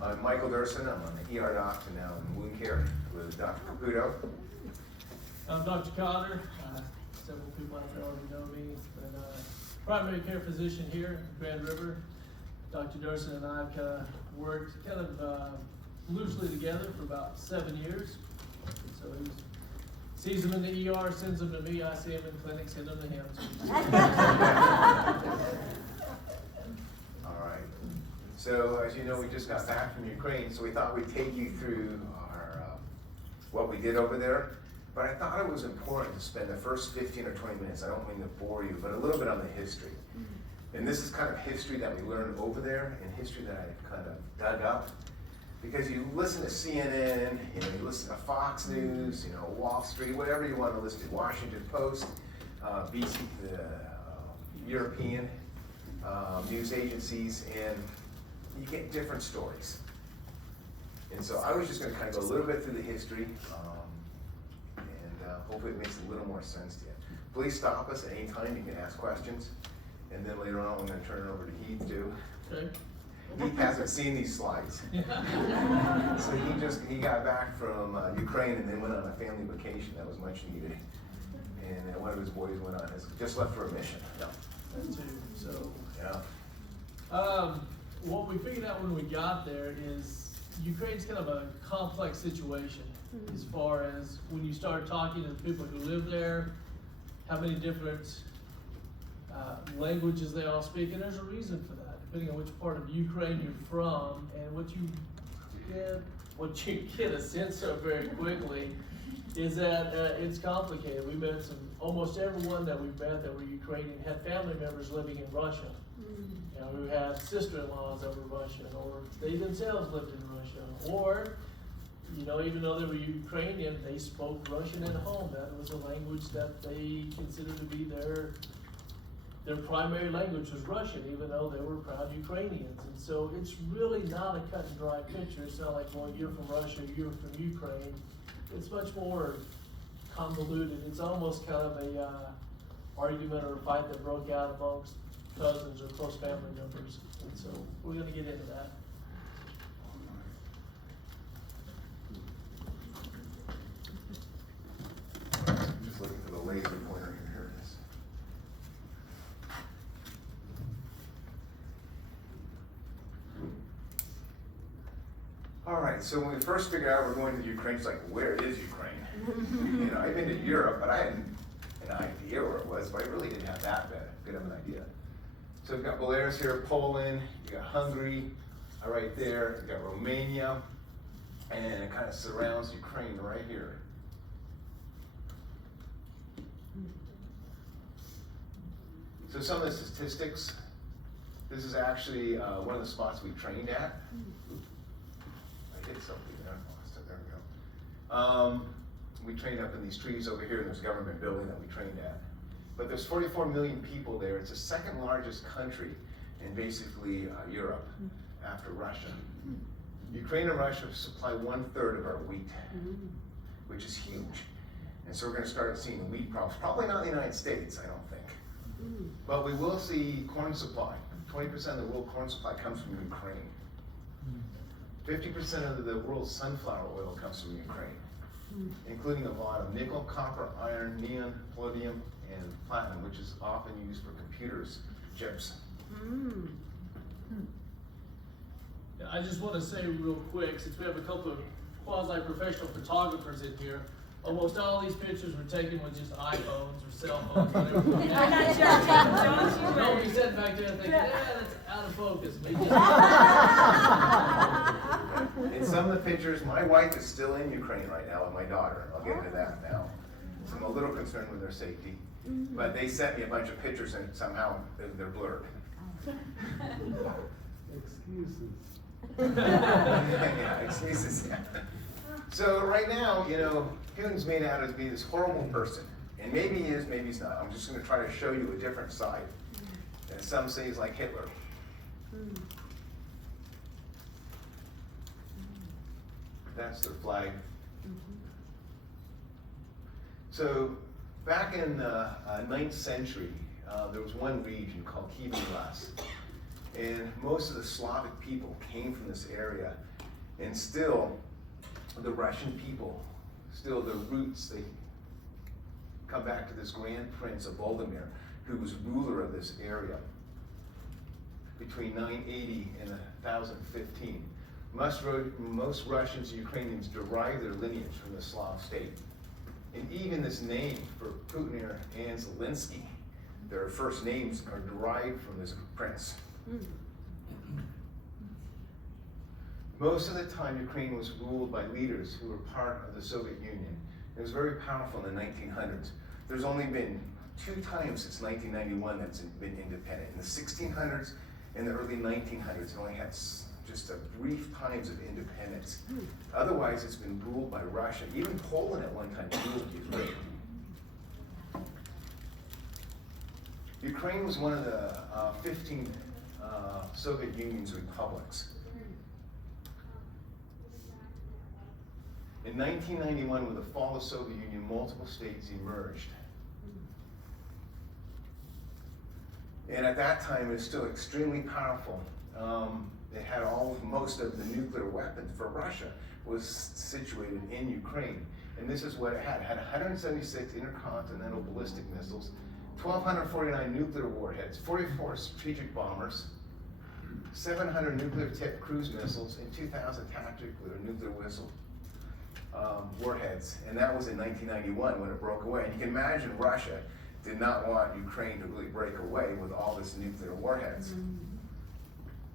I'm Michael Duehrssen. I'm on the ER doc and now in wound care with Dr. Caputo. I'm Dr. Cotter. Several people out there already know me, but primary care physician here in Grand River. Dr. Duehrssen and I have kind of worked loosely together for about 7 years. So he sees them in the ER, sends them to me. I see them in clinic, send them to him. All right. So as you know, we just got back from Ukraine, so we thought we'd take you through our what we did over there. But I thought it was important to spend the first 15 or 20 minutes, I don't mean to bore you, but a little bit on the history. And this is kind of history that we learned over there and history that I kind of dug up. Because you listen to CNN, you listen to Fox News, Wall Street, whatever you want to listen to, Washington Post, BC, the European news agencies, and you get different stories. And so I was just going to kind of go a little bit through the history, and hopefully it makes a little more sense to you. Please stop us at any time. You can ask questions. And then later on, I'm going to turn it over to Heath too. Okay. Heath hasn't seen these slides. So he got back from Ukraine and then went on a family vacation that was much needed. And one of his boys went on, just left for a mission. Yeah. That too. So, Yeah. what we figured out when we got there is Ukraine's kind of a complex situation as far as when you start talking to the people who live there, how many different languages they all speak, and there's a reason for that, depending on which part of Ukraine you're from, and what you get a sense of very quickly is that it's complicated. We met almost everyone that we met that were Ukrainian had family members living in Russia, who had sister-in-laws that were Russian, or they themselves lived in Russia, or even though they were Ukrainian, they spoke Russian at home. That was a language that they considered to be their primary language was Russian, even though they were proud Ukrainians. And so it's really not a cut and dry picture. It's not like, well, you're from Russia, you're from Ukraine. It's much more convoluted. It's almost kind of a argument or a fight that broke out amongst cousins or close family members. And so we're going to get into that. Just looking for the laser pointer here. Here it is. All right, so when we first figured out we're going to Ukraine, it's like, where is Ukraine? I've been to Europe, but I had an idea where it was, but I really didn't have that good of an idea. So we've got Belarus here, Poland, you got Hungary, right there, you got Romania, and it kind of surrounds Ukraine right here. So some of the statistics, this is actually one of the spots we trained at. I hit something there, I lost it, there we go. We trained up in these trees over here in this government building that we trained at. But there's 44 million people there. It's the second largest country in basically Europe after Russia. Ukraine and Russia supply 1/3 of our wheat, which is huge. And so we're going to start seeing wheat problems. Probably not in the United States, I don't think. But we will see corn supply. 20% of the world corn supply comes from Ukraine. 50% of the world's sunflower oil comes from Ukraine, including a lot of nickel, copper, iron, neon, palladium, and platinum, which is often used for computers, chips. I just want to say real quick, since we have a couple of quasi-professional photographers in here, almost all these pictures were taken with just iPhones or cell phones. Whatever. I'm not joking. Don't you Don't be sitting back there thinking, that's out of focus. In some of the pictures, my wife is still in Ukraine right now with my daughter. I'll get into that now. So I'm a little concerned with their safety. But they sent me a bunch of pictures and somehow they're blurred. Excuses. Yeah, excuses. So right now, Putin's made out to be this horrible person. And maybe he is, maybe he's not. I'm just going to try to show you a different side. And some say he's like Hitler. That's their flag. So back in the 9th century, there was one region called Kievan. And most of the Slavic people came from this area. And still, the Russian people, still their roots, they come back to this Grand Prince of Vladimir, who was ruler of this area between 980 and 1015. Most Russians and Ukrainians derive their lineage from the Slav state. And even this name for Putin and Zelenskyy, their first names are derived from this prince. Most of the time, Ukraine was ruled by leaders who were part of the Soviet Union. It was very powerful in the 1900s. There's only been 2 times since 1991 that's been independent. In the 1600s and the early 1900s, it only had just a brief times of independence. Otherwise, it's been ruled by Russia. Even Poland at one time ruled Ukraine. Ukraine was one of the 15 Soviet Union's republics. In 1991, with the fall of the Soviet Union, multiple states emerged. And at that time, it was still extremely powerful. It had most of the nuclear weapons for Russia was situated in Ukraine. And this is what it had. It had 176 intercontinental ballistic missiles, 1,249 nuclear warheads, 44 strategic bombers, 700 nuclear-tipped cruise missiles, and 2,000 tactical nuclear warheads. And that was in 1991 when it broke away. And you can imagine Russia did not want Ukraine to really break away with all this nuclear warheads.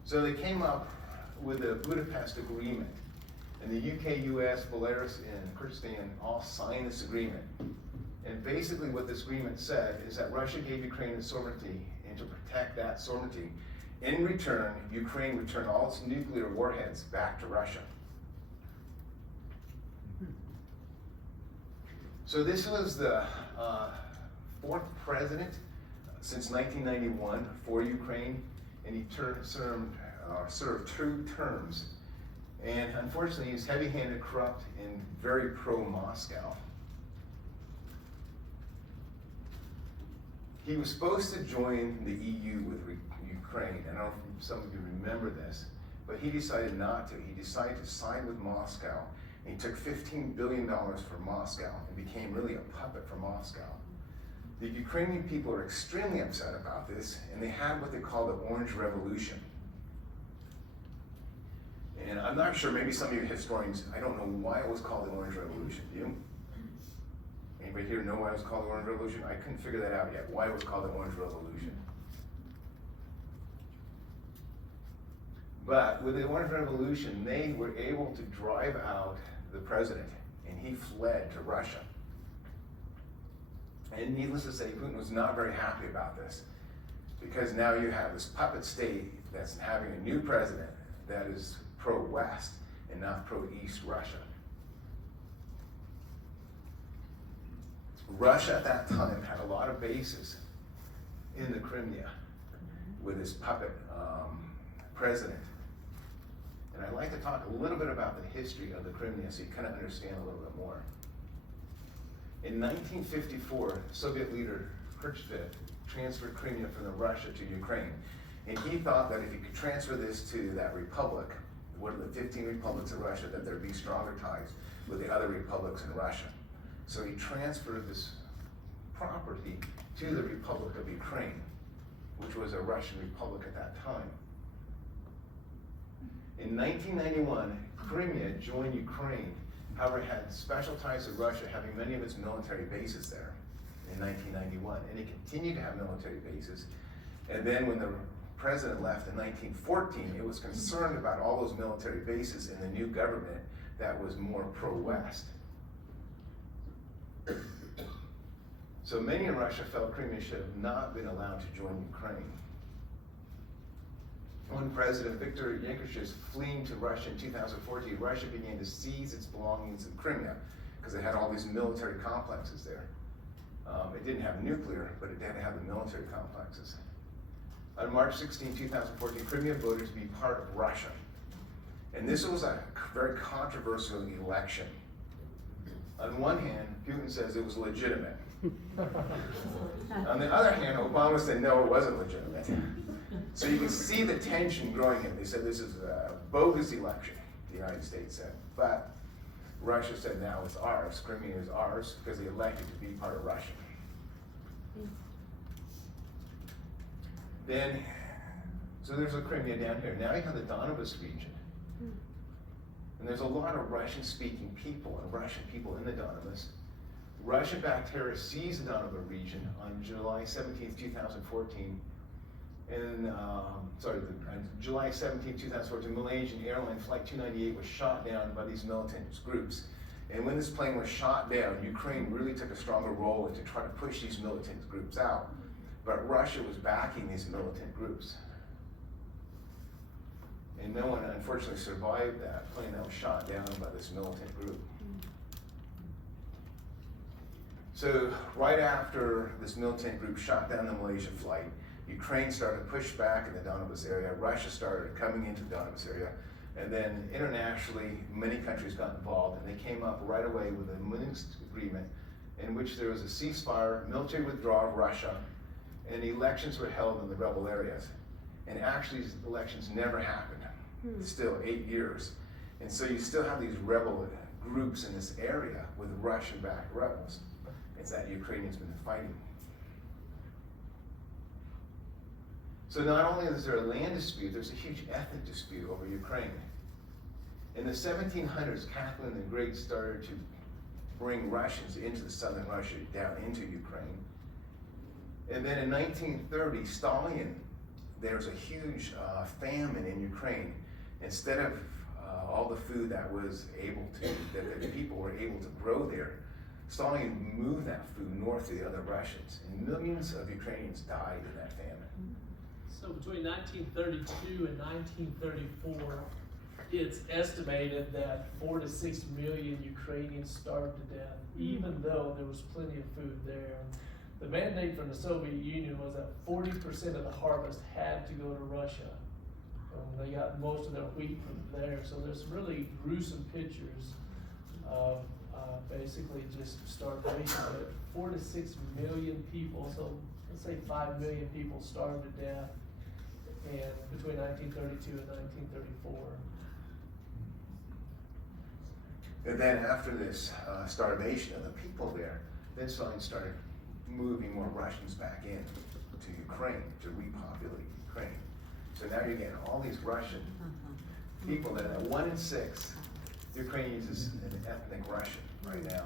So they came up with the Budapest Agreement. And the UK, US, Belarus, and Kyrgyzstan all signed this agreement. And basically what this agreement said is that Russia gave Ukraine its sovereignty, and to protect that sovereignty, in return, Ukraine returned all its nuclear warheads back to Russia. So this was the 4th president since 1991 for Ukraine, and he served 2 terms. And unfortunately, he's heavy-handed, corrupt, and very pro-Moscow. He was supposed to join the EU with Ukraine. I don't know if some of you remember this, but he decided not to. He decided to side with Moscow. And he took $15 billion from Moscow and became really a puppet for Moscow. The Ukrainian people are extremely upset about this, and they had what they call the Orange Revolution. And I'm not sure, maybe some of you historians, I don't know why it was called the Orange Revolution. Do you? Anybody here know why it was called the Orange Revolution? I couldn't figure that out yet, why it was called the Orange Revolution. But with the Orange Revolution, they were able to drive out the president, and he fled to Russia. And needless to say, Putin was not very happy about this, because now you have this puppet state that's having a new president that is pro-West and not pro-East Russia. Russia at that time had a lot of bases in the Crimea with this puppet president. And I'd like to talk a little bit about the history of the Crimea so you kind of understand a little bit more. In 1954, Soviet leader Khrushchev transferred Crimea from Russia to Ukraine. And he thought that if he could transfer this to that republic, one of the 15 republics of Russia, that there'd be stronger ties with the other republics in Russia. So he transferred this property to the Republic of Ukraine, which was a Russian republic at that time. In 1991, Crimea joined Ukraine, however, it had special ties to Russia, having many of its military bases there in 1991. And it continued to have military bases. And then when the president left in 1914, it was concerned about all those military bases in the new government that was more pro-West. So many in Russia felt Crimea should have not been allowed to join Ukraine. When President Viktor Yanukovych fleeing to Russia in 2014, Russia began to seize its belongings in Crimea because it had all these military complexes there. It didn't have nuclear, but it did have the military complexes. On March 16, 2014, Crimea voted to be part of Russia. And this was a very controversial election. On one hand, Putin says it was legitimate. On the other hand, Obama said no, it wasn't legitimate. So you can see the tension growing in. They said this is a bogus election, the United States said. But Russia said now it's ours. Crimea is ours because they elected to be part of Russia. Then, so there's a Crimea down here. Now you have the Donbas region. And there's a lot of Russian-speaking people and Russian people in the Donbas. Russian-backed terrorists seized the Donbas region on July 17, 2014. And, July 17, 2014, Malaysian airline flight 298 was shot down by these militant groups. And when this plane was shot down, Ukraine really took a stronger role in to try to push these militant groups out. But Russia was backing these militant groups. And no one, unfortunately, survived that plane that was shot down by this militant group. So right after this militant group shot down the Malaysia flight, Ukraine started to push back in the Donbas area. Russia started coming into the Donbas area. And then internationally, many countries got involved, and they came up right away with a Minsk agreement in which there was a ceasefire, military withdrawal of Russia, and elections were held in the rebel areas. And actually, these elections never happened. Still 8 years. And so you still have these rebel groups in this area with Russian-backed rebels. It's that Ukrainians been fighting. So not only is there a land dispute, there's a huge ethnic dispute over Ukraine. In the 1700s, Catherine the Great started to bring Russians into the southern Russia, down into Ukraine. And then in 1930, Stalin, there was a huge famine in Ukraine. Instead of all the food that the people were able to grow there, Stalin moved that food north to the other Russians, and millions of Ukrainians died in that famine. So between 1932 and 1934, it's estimated that 4 to 6 million Ukrainians starved to death, even though there was plenty of food there. The mandate from the Soviet Union was that 40% of the harvest had to go to Russia. They got most of their wheat from there, so there's really gruesome pictures of basically just starvation. But 4 to 6 million people, so let's say 5 million people starved to death and between 1932 and 1934. And then after this starvation of the people there, then Stalin started moving more Russians back in to Ukraine to repopulate Ukraine. So now you're getting all these Russian people that 1 in 6 Ukrainians is an ethnic Russian right now.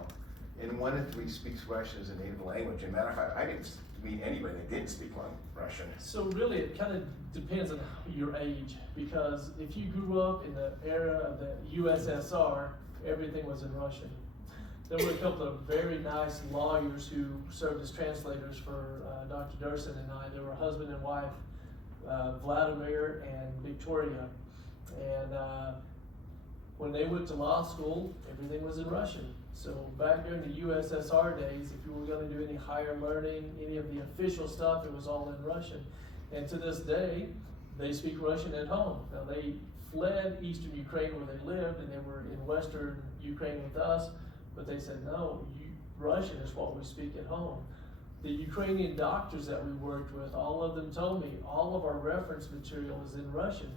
And 1 in 3 speaks Russian as a native language. As a matter of fact, I didn't meet anybody that didn't speak Russian. So really it kind of depends on your age, because if you grew up in the era of the USSR, everything was in Russian. There were a couple of very nice lawyers who served as translators for Dr. Duehrssen and I. They were husband and wife, Vladimir and Victoria. And when they went to law school, everything was in Russian. So back during the USSR days, if you were going to do any higher learning, any of the official stuff, it was all in Russian. And to this day, they speak Russian at home. Now they fled eastern Ukraine where they lived, and they were in western Ukraine with us, but they said, no, Russian is what we speak at home. The Ukrainian doctors that we worked with, all of them told me, all of our reference material is in Russian.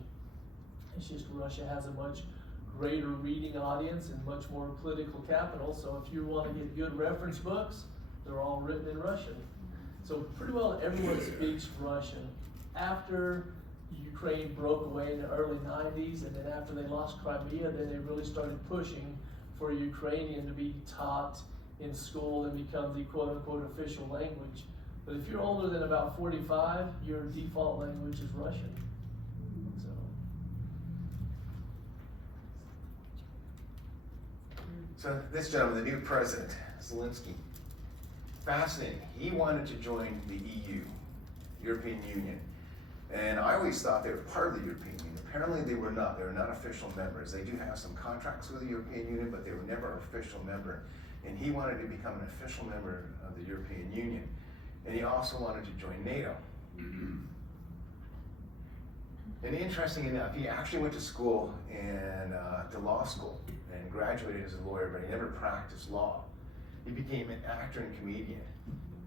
It's just Russia has a much greater reading audience and much more political capital, so if you want to get good reference books, they're all written in Russian. So pretty well everyone speaks Russian. After Ukraine broke away in the early 90s, and then after they lost Crimea, then they really started pushing for Ukrainian to be taught in school and become the quote-unquote official language. But if you're older than about 45, your default language is Russian. So this gentleman, the new president, Zelenskyy, fascinating. He wanted to join the EU, European Union. And I always thought they were part of the European Union. Apparently they were not. They were not official members. They do have some contracts with the European Union, but they were never an official member. And he wanted to become an official member of the European Union. And he also wanted to join NATO. And interesting enough, he actually went to school and to law school and graduated as a lawyer, but he never practiced law. He became an actor and comedian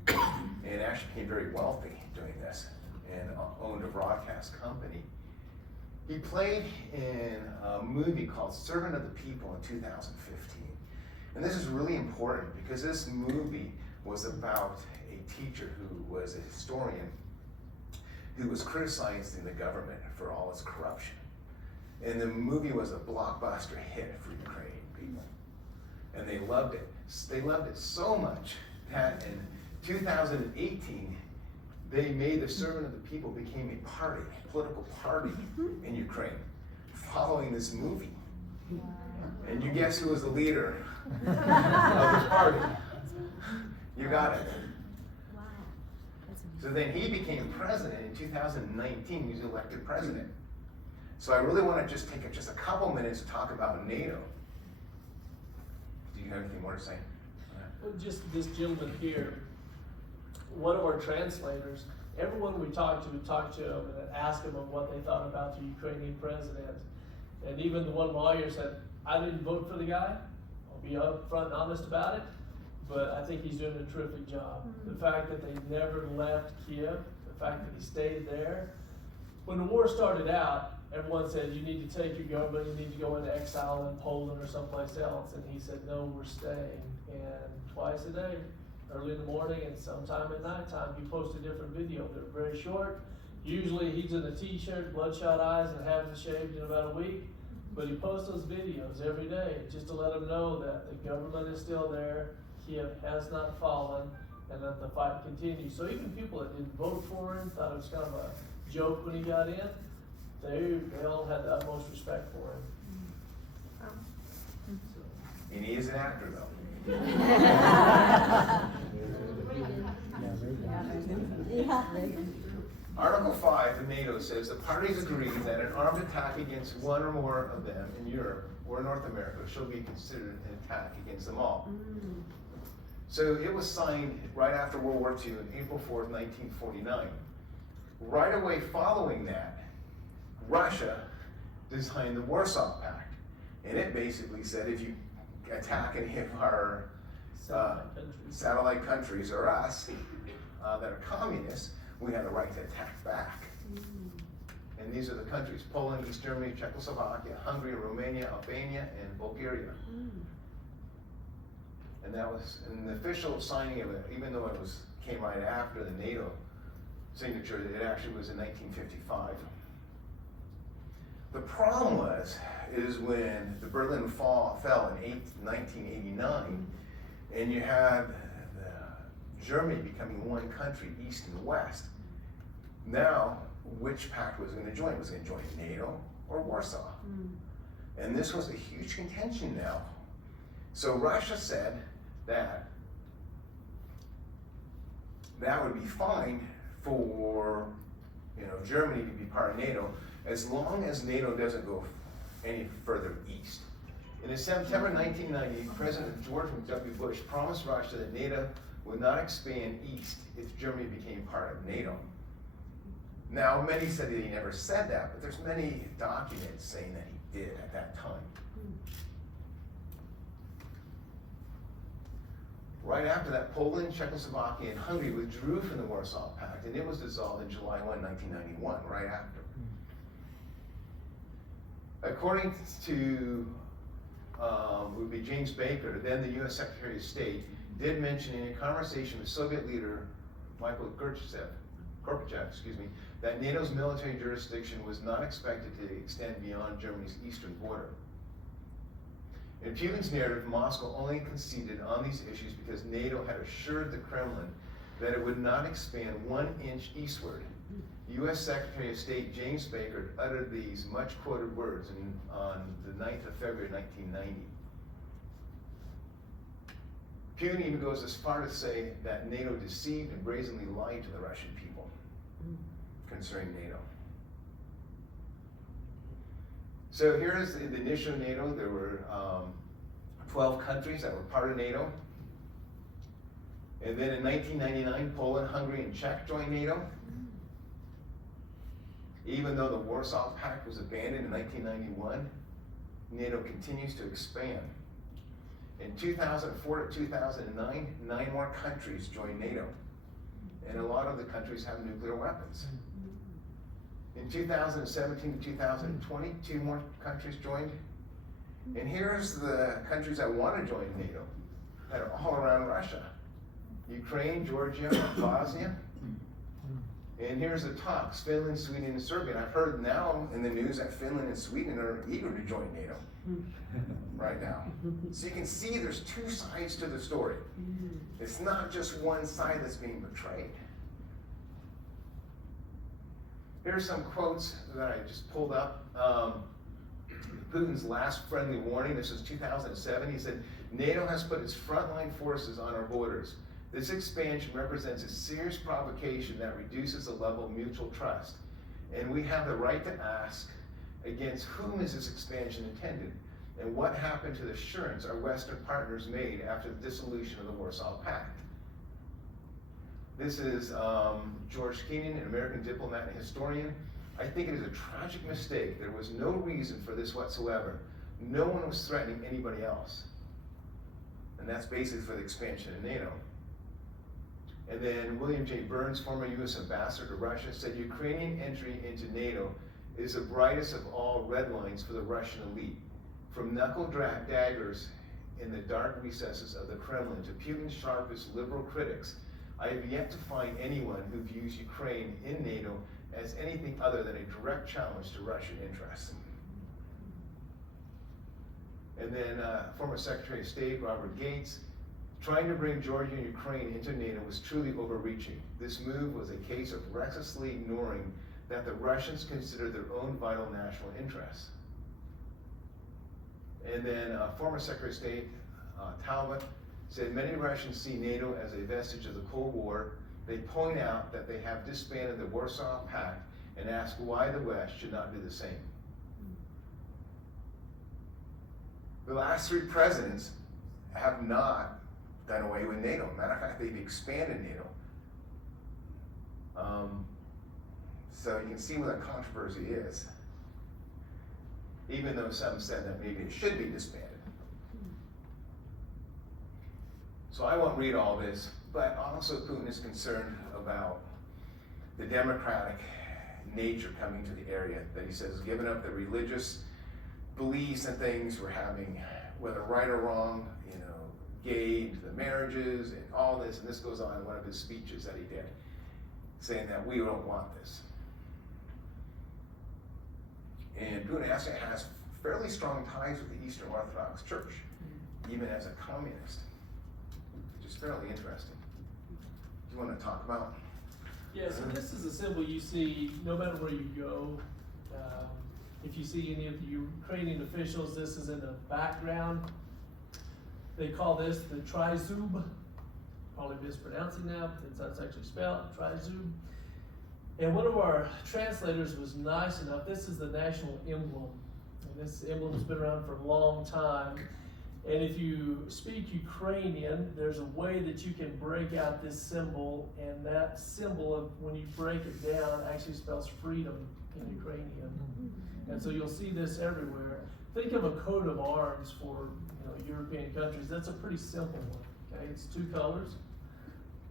and actually became very wealthy doing this. and owned a broadcast company. He played in a movie called Servant of the People in 2015. And this is really important because this movie was about a teacher who was a historian who was criticizing the government for all its corruption. And the movie was a blockbuster hit for Ukrainian people. And they loved it. They loved it so much that in 2018, they made the Servant of the People became a party, a political party in Ukraine, following this movie. And you guess who was the leader of the party? You got it. So then he became president in 2019. He was elected president. So I really want to just take just a couple minutes to talk about NATO. Do you have anything more to say? Well, just this gentleman here, one of our translators, everyone we talked to him and asked him what they thought about the Ukrainian president. And even the one lawyer said, I didn't vote for the guy. I'll be upfront and honest about it. But I think he's doing a terrific job. The fact that they never left Kiev, the fact that he stayed there. When the war started out, everyone said, you need to take your government, you need to go into exile in Poland or someplace else. And he said, no, we're staying. And twice a day, early in the morning and sometime at nighttime, he posts a different video. They're very short. Usually he's in a t-shirt, bloodshot eyes, and hasn't shaved in about a week. But he posts those videos every day just to let them know that the government is still there, Kiev has not fallen, and that the fight continues. So even people that didn't vote for him, thought it was kind of a joke when he got in, they all had the utmost respect for him. And he is an actor, though. Article 5 of NATO says the parties agree that an armed attack against one or more of them in Europe or North America shall be considered an attack against them all. So it was signed right after World War II on April 4th, 1949. Right away following that, Russia designed the Warsaw Pact. And it basically said if you attack any of our satellite countries or us that are communists, we have the right to attack back. And these are the countries: Poland, East Germany, Czechoslovakia, Hungary, Romania, Albania, and Bulgaria. And that was an official signing of it, even though it came right after the NATO signature. It actually was in 1955. The problem is when the Berlin Wall fell in 1989, and you had Germany becoming one country, East and West. Now, which pact was going to join? Was going to join NATO or Warsaw? And this was a huge contention now. So Russia said that that would be fine for Germany to be part of NATO as long as NATO doesn't go any further east. And in September 1990, President George W. Bush promised Russia that NATO would not expand east if Germany became part of NATO. Now, many said that he never said that, but there's many documents saying that he did at that time. Right after that, Poland, Czechoslovakia, and Hungary withdrew from the Warsaw Pact, and it was dissolved in July 1, 1991, right after. According to would be James Baker, then the U.S. Secretary of State, did mention in a conversation with Soviet leader Michael Gorbachev, that NATO's military jurisdiction was not expected to extend beyond Germany's eastern border. In Putin's narrative, Moscow only conceded on these issues because NATO had assured the Kremlin that it would not expand 1 inch eastward. U.S. Secretary of State James Baker uttered these much-quoted words on the 9th of February 1990. Putin even goes as far to say that NATO deceived and brazenly lied to the Russian people concerning NATO. So here's the initial NATO. There were 12 countries that were part of NATO. And then in 1999, Poland, Hungary, and Czech joined NATO. Even though the Warsaw Pact was abandoned in 1991, NATO continues to expand. In 2004 to 2009, 9 more countries joined NATO. And a lot of the countries have nuclear weapons. In 2017 to 2020, 2 more countries joined. And here's the countries that want to join NATO that are all around Russia. Ukraine, Georgia, Bosnia. And here's the talks, Finland, Sweden, and Serbia. And I've heard now in the news that Finland and Sweden are eager to join NATO right now. So you can see there's 2 sides to the story. It's not just one side that's being betrayed. Here's some quotes that I just pulled up. Putin's last friendly warning, this is 2007, he said, NATO has put its frontline forces on our borders. This expansion represents a serious provocation that reduces the level of mutual trust. And we have the right to ask, against whom is this expansion intended? And what happened to the assurance our Western partners made after the dissolution of the Warsaw Pact? This is George Keenan, an American diplomat and historian. I think it is a tragic mistake. There was no reason for this whatsoever. No one was threatening anybody else. And that's basically for the expansion of NATO. And then William J. Burns, former U.S. ambassador to Russia, said Ukrainian entry into NATO is the brightest of all red lines for the Russian elite. From knuckle daggers in the dark recesses of the Kremlin to Putin's sharpest liberal critics, I have yet to find anyone who views Ukraine in NATO as anything other than a direct challenge to Russian interests. And then former Secretary of State Robert Gates, trying to bring Georgia and Ukraine into NATO was truly overreaching. This move was a case of recklessly ignoring that the Russians consider their own vital national interests. And then former Secretary of State Talbot said many Russians see NATO as a vestige of the Cold War. They point out that they have disbanded the Warsaw Pact and ask why the West should not do the same. The last 3 presidents have not done away with NATO. Matter of fact, they've expanded NATO. So you can see where the controversy is. Even though some said that maybe it should be disbanded. So I won't read all this, but also Putin is concerned about the democratic nature coming to the area, that he says, given up the religious beliefs and things we're having, whether right or wrong, gay, the marriages and all this, and this goes on in one of his speeches that he did, saying that we don't want this. And Putin actually has fairly strong ties with the Eastern Orthodox Church, even as a communist, which is fairly interesting. Do you want to talk about? Yeah, so this is a symbol you see no matter where you go. If you see any of the Ukrainian officials, this is in the background. They call this the trizub. Probably mispronouncing that, but that's actually spelled trizub. And one of our translators was nice enough. This is the national emblem. And this emblem has been around for a long time. And if you speak Ukrainian, there's a way that you can break out this symbol, and that symbol, of when you break it down, actually spells freedom in Ukrainian. And so you'll see this everywhere. Think of a coat of arms for European countries. That's a pretty simple one. Okay, it's 2 colors.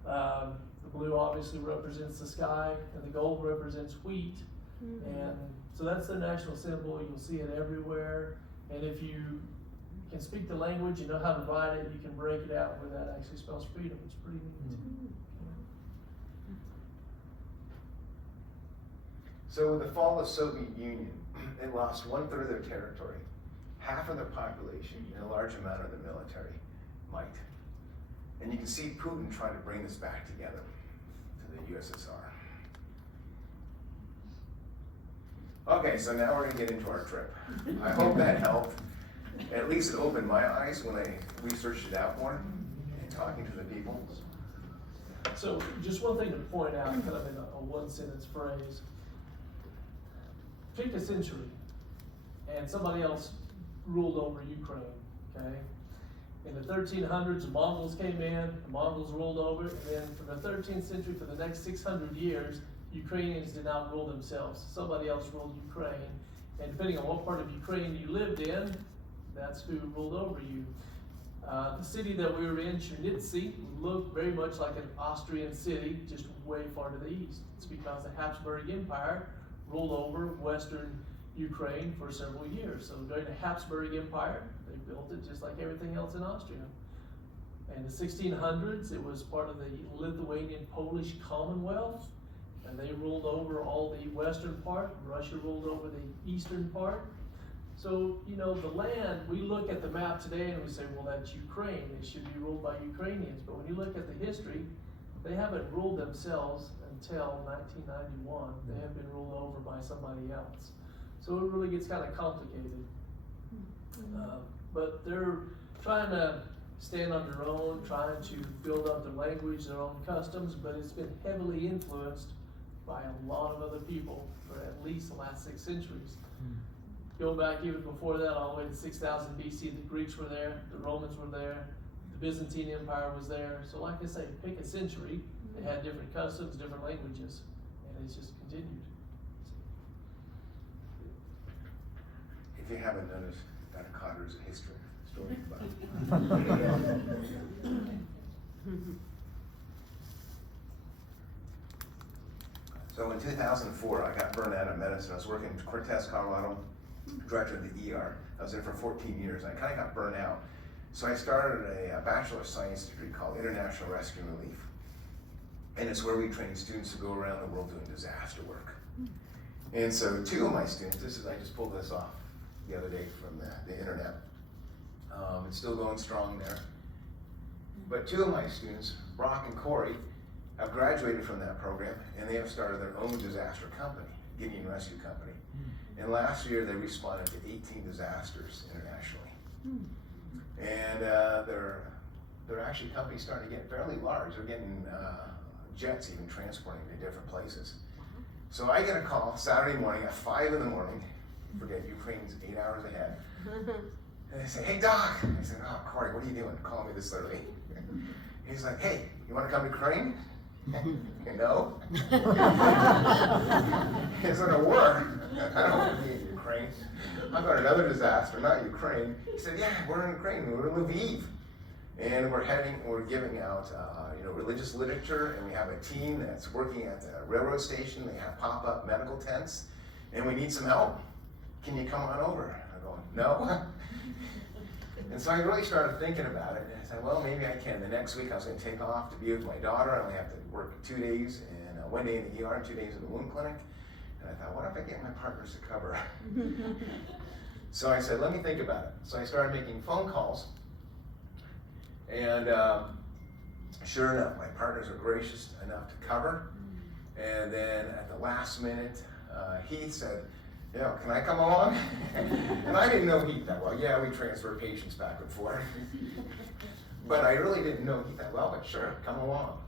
The blue obviously represents the sky, and the gold represents wheat. And so that's the national symbol. You'll see it everywhere. And if you can speak the language, you know how to write it, you can break it out where that actually spells freedom. It's pretty neat. So with the fall of the Soviet Union, it lost 1/3 of their territory, half of their population, and a large amount of the military might. And you can see Putin trying to bring this back together to the USSR. Okay, so now we're gonna get into our trip. I hope that helped. At least it opened my eyes when I researched it out more and talking to the people. So just one thing to point out, kind of in a 1-sentence phrase. Pick a century, and somebody else ruled over Ukraine, okay? In the 1300s, the Mongols came in, the Mongols ruled over, and then from the 13th century for the next 600 years, Ukrainians did not rule themselves. Somebody else ruled Ukraine. And depending on what part of Ukraine you lived in, that's who ruled over you. The city that we were in, Chernivtsi, looked very much like an Austrian city, just way far to the east. It's because the Habsburg Empire ruled over Western Ukraine for several years. So during the Habsburg Empire, they built it just like everything else in Austria. In the 1600s, it was part of the Lithuanian-Polish Commonwealth, and they ruled over all the western part. Russia ruled over the eastern part. So, you know, the land, we look at the map today and we say, well, that's Ukraine. It should be ruled by Ukrainians. But when you look at the history, they haven't ruled themselves until 1991. They have been ruled over by somebody else. So it really gets kind of complicated. But they're trying to stand on their own, trying to build up their language, their own customs, but it's been heavily influenced by a lot of other people for at least the last 6 centuries. Go back even before that, all the way to 6000 BC, the Greeks were there, the Romans were there, the Byzantine Empire was there. So like I say, pick a century, they had different customs, different languages, and it's just continued. If you haven't noticed, Dr. Cotter is a history story about. So in 2004, I got burned out of medicine. I was working in Cortez, Colorado, director of the ER. I was there for 14 years. I kind of got burned out. So I started a Bachelor of Science degree called International Rescue and Relief. And it's where we train students to go around the world doing disaster work. And so 2 of my students, I just pulled this off the other day from the internet. It's still going strong there. But 2 of my students, Brock and Corey, have graduated from that program, and they have started their own disaster company, Gideon Rescue Company. And last year they responded to 18 disasters internationally. And their actually company's starting to get fairly large. They're getting jets even transporting to different places. So I get a call Saturday morning at 5 in the morning, forget Ukraine's 8 hours ahead. And they say, hey Doc. I said, oh Corey, what are you doing? Call me this early. He's like, hey, you want to come to Ukraine? No. It's in a war. I don't want to be in Ukraine. I've got another disaster, not Ukraine. He said, yeah, we're in Ukraine. We're in Lviv. And we're giving out religious literature, and we have a team that's working at the railroad station. They have pop-up medical tents, and we need some help. Can you come on over? I'm going, no. And so I really started thinking about it, and I said, well, maybe I can. The next week I was going to take off to be with my daughter. I only have to work 2 days, and 1 day in the ER, 2 days in the wound clinic. And I thought, what if I get my partners to cover? So I said, let me think about it. So I started making phone calls, and sure enough, my partners are gracious enough to cover. And then at the last minute, Heath said, yeah, can I come along? And I didn't know Heath that well. Yeah, we transfer patients back and forth. But I really didn't know Heath that well, but sure, come along.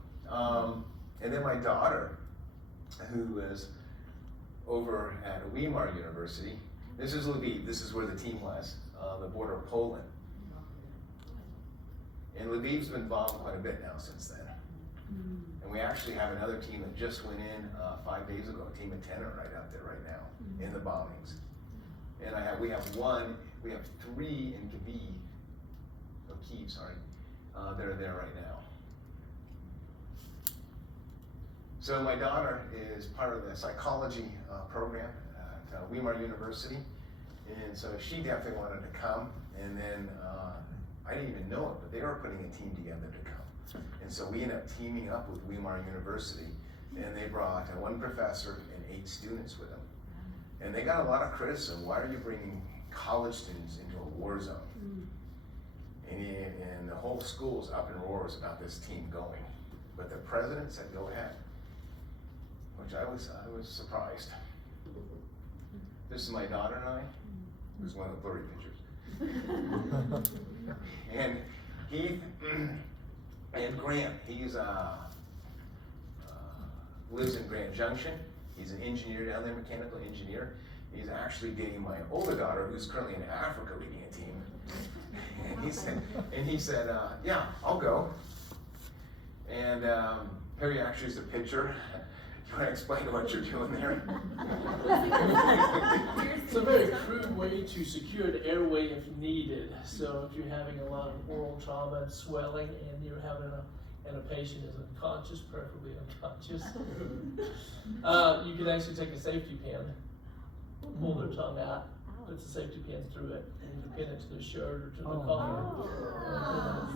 And then my daughter, who is over at Weimar University, this is Lviv, this is where the team was, the border of Poland. And Lviv's been bombed quite a bit now since then. And we actually have another team that just went in 5 days ago, a team of 10 are right out there right now in the bombings. And we have 3 in Kyiv, sorry. They're there right now. So my daughter is part of the psychology program at Weimar University. And so she definitely wanted to come. And then I didn't even know it, but they were putting a team together to come. And so we ended up teaming up with Weimar University, and they brought 1 professor and 8 students with them. And they got a lot of criticism. Why are you bringing college students into a war zone? And the whole school's up in roars about this team going. But the president said, go ahead, which I was surprised. This is my daughter and I. This is one of the blurry pictures. And Heath and Grant, he's lives in Grand Junction. He's an engineer down there, mechanical engineer. He's actually dating my older daughter, who's currently in Africa leading a team. And he said, yeah, I'll go. And Perry actually is a picture. Do you want to explain what you're doing there? It's a very crude way to secure the airway if needed. So if you're having a lot of oral trauma and swelling and you're having a and a patient is unconscious, preferably unconscious, you can actually take a safety pin, pull their tongue out, put the safety pin through it, and you can pin it to their shirt or to the collar.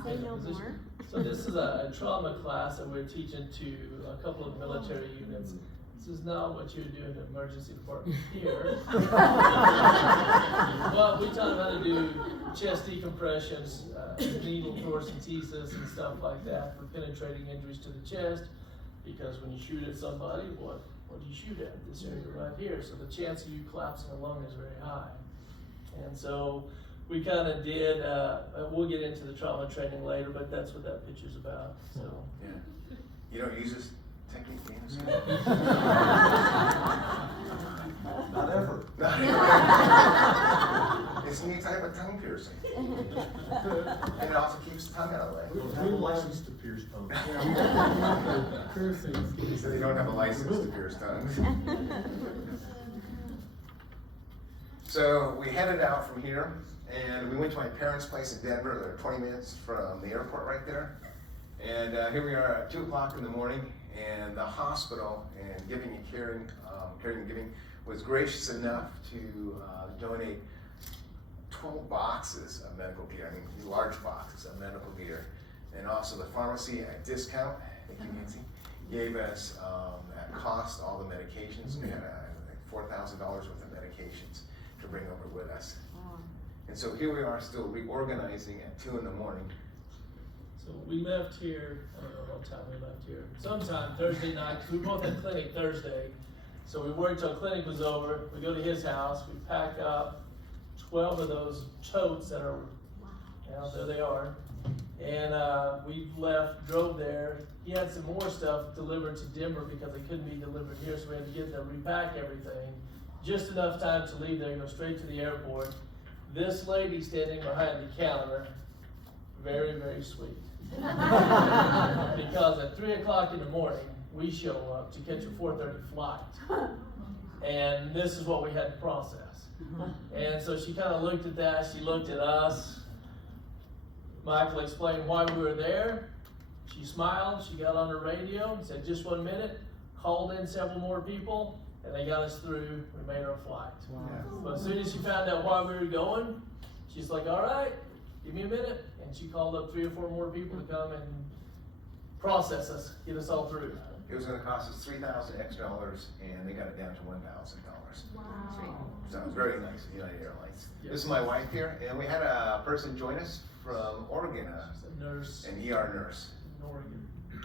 Say no more. So this is a trauma class that we're teaching to a couple of military units. This is not what you would do in the emergency department here. But we taught them how to do chest decompressions, needle thoracentesis and stuff like that for penetrating injuries to the chest. Because when you shoot at somebody, what do you shoot at? This area right here. So the chance of you collapsing a lung is very high. And so we kind of did, we'll get into the trauma training later, but that's what that picture's about. So Yeah. You don't use this technique, Venus? Not ever. It's a new type of tongue piercing. And it also keeps the tongue out of the way. We don't have a license to pierce tongues. So they don't have a license to pierce tongues. So we headed out from here, and we went to my parents' place in Denver. They're 20 minutes from the airport right there. And here we are at 2 o'clock in the morning, and the hospital and Giving and Caring, Caring and Giving was gracious enough to donate 12 boxes of medical gear, large boxes of medical gear. And also the pharmacy at discount, thank you, Nancy, gave us at cost all the medications. We had like $4,000 worth of medications to bring over with us. And so here we are still reorganizing at 2 in the morning. So we left here, I don't know what time we left here, sometime Thursday night, 'cause we both had clinic Thursday. So we worked till clinic was over, we go to his house, we pack up 12 of those totes that are, there they are. And we left, drove there. He had some more stuff delivered to Denver because it couldn't be delivered here, so we had to get there, repack everything. Just enough time to leave there, go straight to the airport. This lady standing behind the counter, very, very sweet. Because at 3 o'clock in the morning, we show up to catch a 4:30 flight. And this is what we had to process. And so she kind of looked at that, she looked at us. Michael explained why we were there. She smiled, she got on the radio and said, just 1 minute, called in several more people, and they got us through, we made our flight. Wow. But as soon as she found out why we were going, she's like, all right, give me a minute. And she called up 3 or 4 more people to come and process us, get us all through. It was gonna cost us $3,000 extra, and they got it down to $1,000. Wow. So it was very nice of United Airlines. Yep. This is my wife here, and we had a person join us from Oregon, She's a nurse an ER nurse. in Oregon. So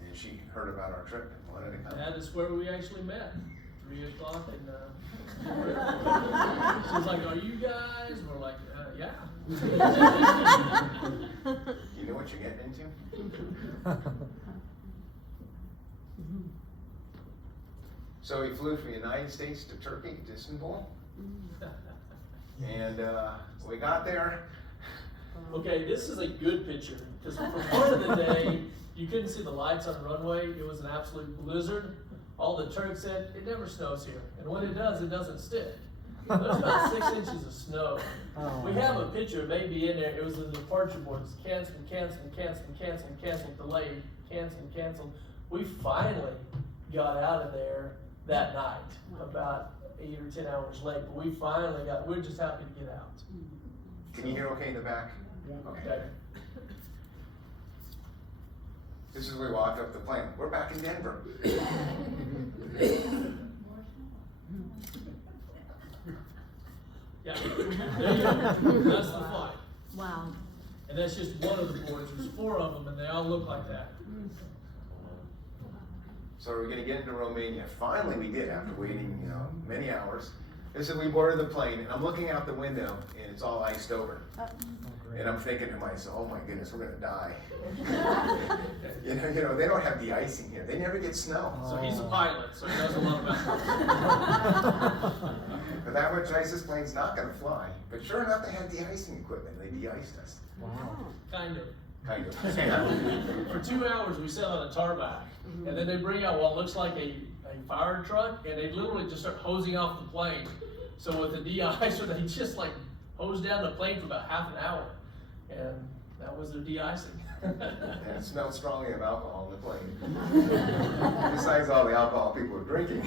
And she heard about our trip and wanted to come. that is where we actually met. 3 o'clock, and she was like, "Are you guys?" We're like, "Yeah." You know what you're getting into? So we flew from the United States to Turkey, to Istanbul. And we got there. Okay, this is a good picture because for part of the day you couldn't see the lights on the runway. It was an absolute blizzard. All the Turks said it never snows here, and when it does, it doesn't stick. There's about 6 inches of snow. We have a picture, it may be in there. It was the departure boards. Canceled, canceled, canceled, canceled, canceled, delayed, canceled, canceled. We finally got out of there that night, about 8 or 10 hours late. But we finally got. We're just happy to get out. Can you hear okay in the back? Okay. This is where we walked up the plane. We're back in Denver. Yeah. There you go. That's the flight. Wow. And that's just one of the boards. There's 4 of them, and they all look like that. So we're gonna get into Romania. Finally we did, after waiting, many hours. And so we boarded the plane, and I'm looking out the window, and it's all iced over. And I'm thinking to myself, oh my goodness, we're gonna die. you know, they don't have de-icing here. They never get snow. So he's a pilot, so he knows a lot about But that much ice, this plane's not gonna fly. But sure enough, they had de-icing equipment. They de-iced us. Wow. Kind of. Kind of. For 2 hours, we sat on a tarmac, and then they bring out what looks like a fire truck, and they literally just start hosing off the plane. So with the de-icer, they just like hose down the plane for about half an hour. And That was their de-icing. And it smelled strongly of alcohol in the plane. Besides all the alcohol people were drinking.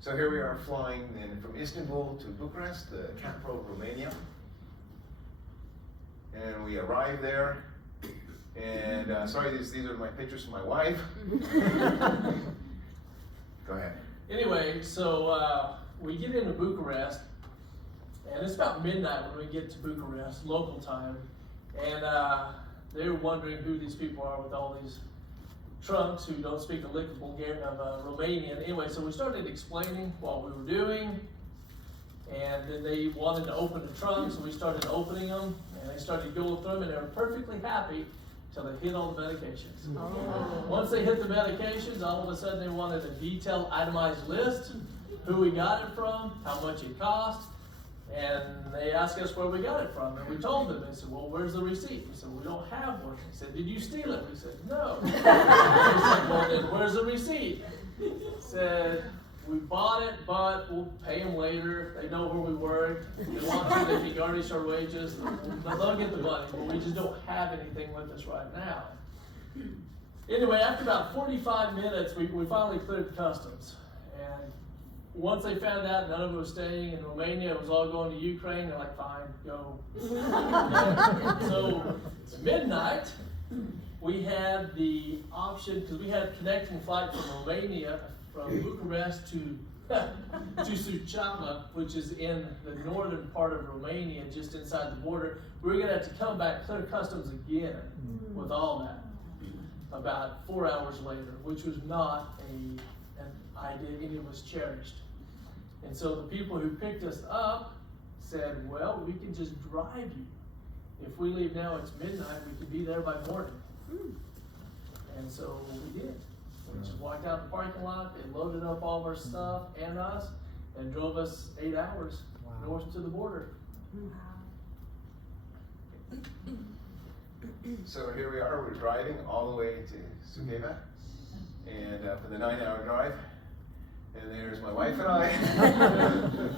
So here we are flying then from Istanbul to Bucharest, the capital of Romania. And we arrived there. And sorry, these are my pictures from my wife. Go ahead. Anyway, so we get into Bucharest, and it's about midnight when we get to Bucharest, local time. And they were wondering who these people are with all these trunks who don't speak a lick of Romanian. Anyway, so we started explaining what we were doing, and then they wanted to open the trunks, so we started opening them, and they started going through them, and they were perfectly happy till they hit all the medications. Oh. Once they hit the medications, all of a sudden they wanted a detailed, itemized list, who we got it from, how much it cost, and they asked us where we got it from, and we told them. They said, well, where's the receipt? We said, we don't have one. They said, did you steal it? We said, no. They said, well, then where's the receipt? Said, we bought it, but we'll pay them later. They know where we work. If they want to, they can garnish our wages. They'll get the money, but we just don't have anything with us right now. Anyway, after about 45 minutes, we finally cleared customs. And once they found out none of it was staying in Romania, it was all going to Ukraine, they're like, fine, go. So, it's midnight. We had the option, because we had a connecting flight from Romania, from Bucharest to Suceava, which is in the northern part of Romania, just inside the border. We were going to have to come back, clear customs again with all that, about 4 hours later, which was not an idea any of us cherished. And so the people who picked us up said, well, we can just drive you. If we leave now, it's midnight, we can be there by morning. And so we did. We just walked out the parking lot, they loaded up all of our stuff and us, and drove us 8 hours north to the border. So here we are, we're driving all the way to Suceava, and for the 9-hour drive. And there's my wife and I.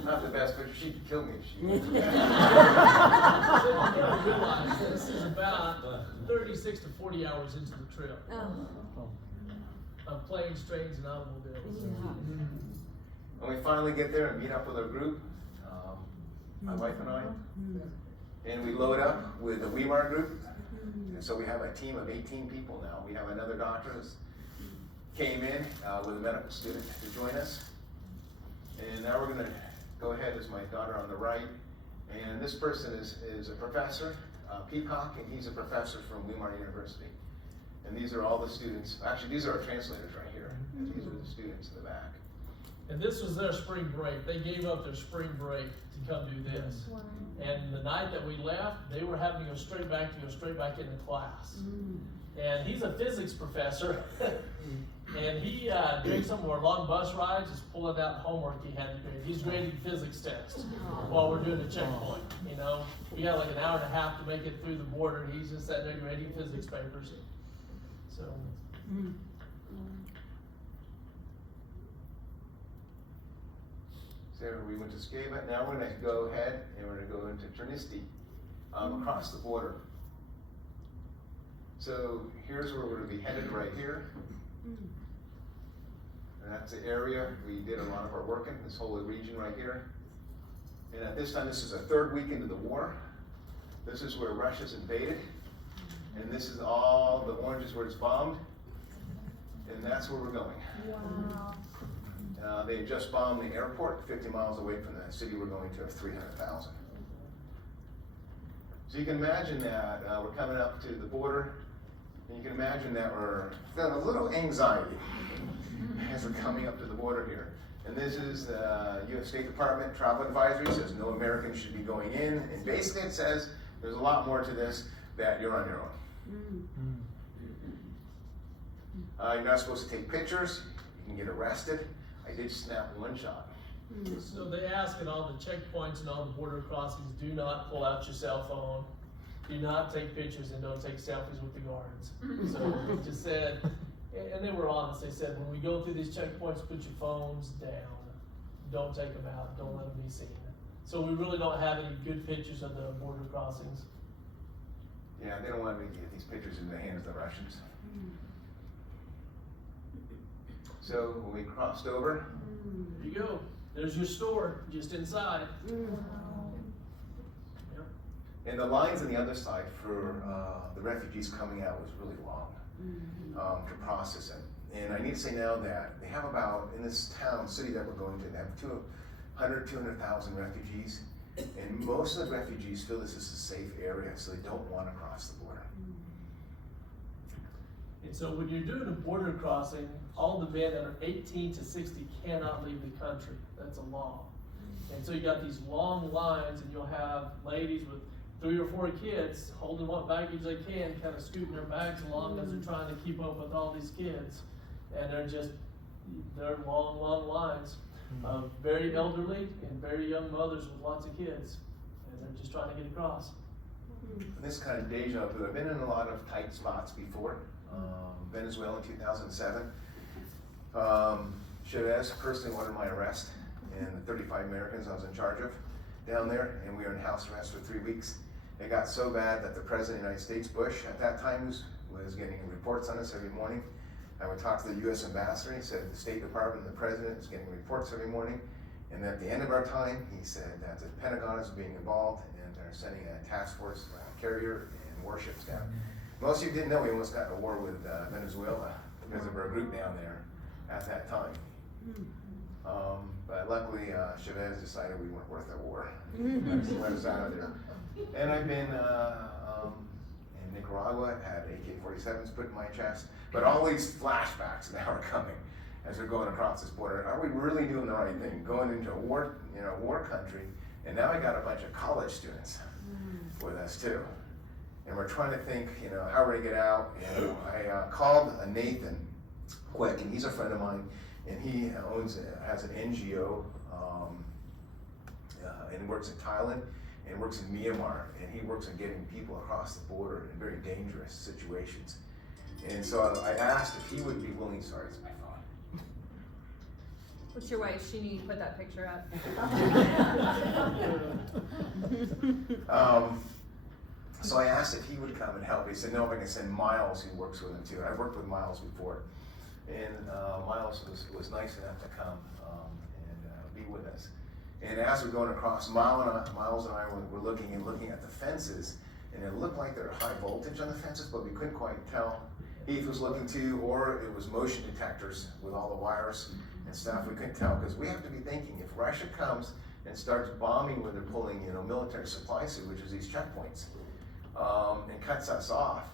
Not the best picture, she'd kill me if she went to that. So you gotta realize this is about 36 to 40 hours into the trip. Of planes, trains, and automobiles. And we finally get there and meet up with our group, my wife and I. And we load up with the Weimar group. And so we have a team of 18 people now. We have another doctor who came in with a medical student to join us. And now we're going to go ahead as my daughter on the right. And this person is a professor, Peacock, and he's a professor from Weimar University. And these are all the students. Actually, these are our translators right here. And these are the students in the back. And this was their spring break. They gave up their spring break to come do this. Wow. And the night that we left, they were having to go straight back into class. And he's a physics professor. And he, during some of our long bus rides, is pulling out homework he had to grade. He's grading physics tests while we're doing the checkpoint. You know, we had like an hour and a half to make it through the border. He's just sitting there grading physics papers. So. So we went to Suceava. Now we're going to go ahead and we're going to go into Terniste, across the border. So here's where we're going to be headed right here. And that's the area we did a lot of our work in, this whole region right here. And at this time, this is the 3rd week into the war. This is where Russia's invaded. And this is all the oranges where it's bombed. And that's where we're going. Wow. They just bombed the airport 50 miles away from the city we're going to of 300,000. So you can imagine that we're coming up to the border, and you can imagine that we're feeling a little anxiety as we're coming up to the border here. And this is the U.S. State Department travel advisory. It says no Americans should be going in. And basically it says there's a lot more to this, that you're on your own. You're not supposed to take pictures. You can get arrested. I did snap one shot. So they ask at all the checkpoints and all the border crossings, do not pull out your cell phone, do not take pictures, and don't take selfies with the guards. So they just said, and they were honest, they said, when we go through these checkpoints, put your phones down. don't take them out, don't let them be seen. So we really don't have any good pictures of the border crossings. Yeah, they don't want to get these pictures in the hands of the Russians. So when we crossed over, There you go. There's your store, just inside. Yep. and the lines on the other side for the refugees coming out was really long to process it. And I need to say now that they have about, in this town, city that we're going to, they have 200,000 refugees. And most of the refugees feel this is a safe area, so they don't want to cross the border. And so when you're doing a border crossing, all the men that are 18 to 60 cannot leave the country. That's a law. And so you got these long lines, and you'll have ladies with 3 or 4 kids holding what baggage they can, kind of scooting their bags along as they're trying to keep up with all these kids. And they're long, long lines of very elderly and very young mothers with lots of kids. And they're just trying to get across. And this kind of deja vu, I've been in a lot of tight spots before. Venezuela in 2007. Chavez personally ordered my arrest and the 35 Americans I was in charge of down there, and we were in house arrest for 3 weeks. It got so bad that the President of the United States, Bush, at that time was getting reports on us every morning. I would talk to the U.S. ambassador. He said the State Department and the President is getting reports every morning. And at the end of our time, he said that the Pentagon is being involved and they're sending a task force carrier and warships down. Most of you didn't know we almost got in a war with Venezuela because of our group down there at that time. But luckily, Chavez decided we weren't worth a war. Let us out of there. And I've been in Nicaragua, had AK-47s put in my chest. But all these flashbacks now are coming as we're going across this border. Are we really doing the right thing? Going into a war, war country, and now I got a bunch of college students with us too. And we're trying to think, how we're gonna get out. I called Nathan Quick, and he's a friend of mine, and he has an NGO, and works in Thailand, and works in Myanmar, and he works on getting people across the border in very dangerous situations. And so I asked if he would be willing, sorry, it's my phone. What's your wife? She need to put that picture up. So I asked if he would come and help. He said, no, I'm going to send Miles, who works with him too. I've worked with Miles before. And Miles was nice enough to come and be with us. And as we're going across, Miles and I were looking at the fences, and it looked like there were high voltage on the fences, but we couldn't quite tell. Heath was looking too, or it was motion detectors with all the wires and stuff. We couldn't tell, because we have to be thinking, if Russia comes and starts bombing where they're pulling, military supply which is these checkpoints, and cuts us off,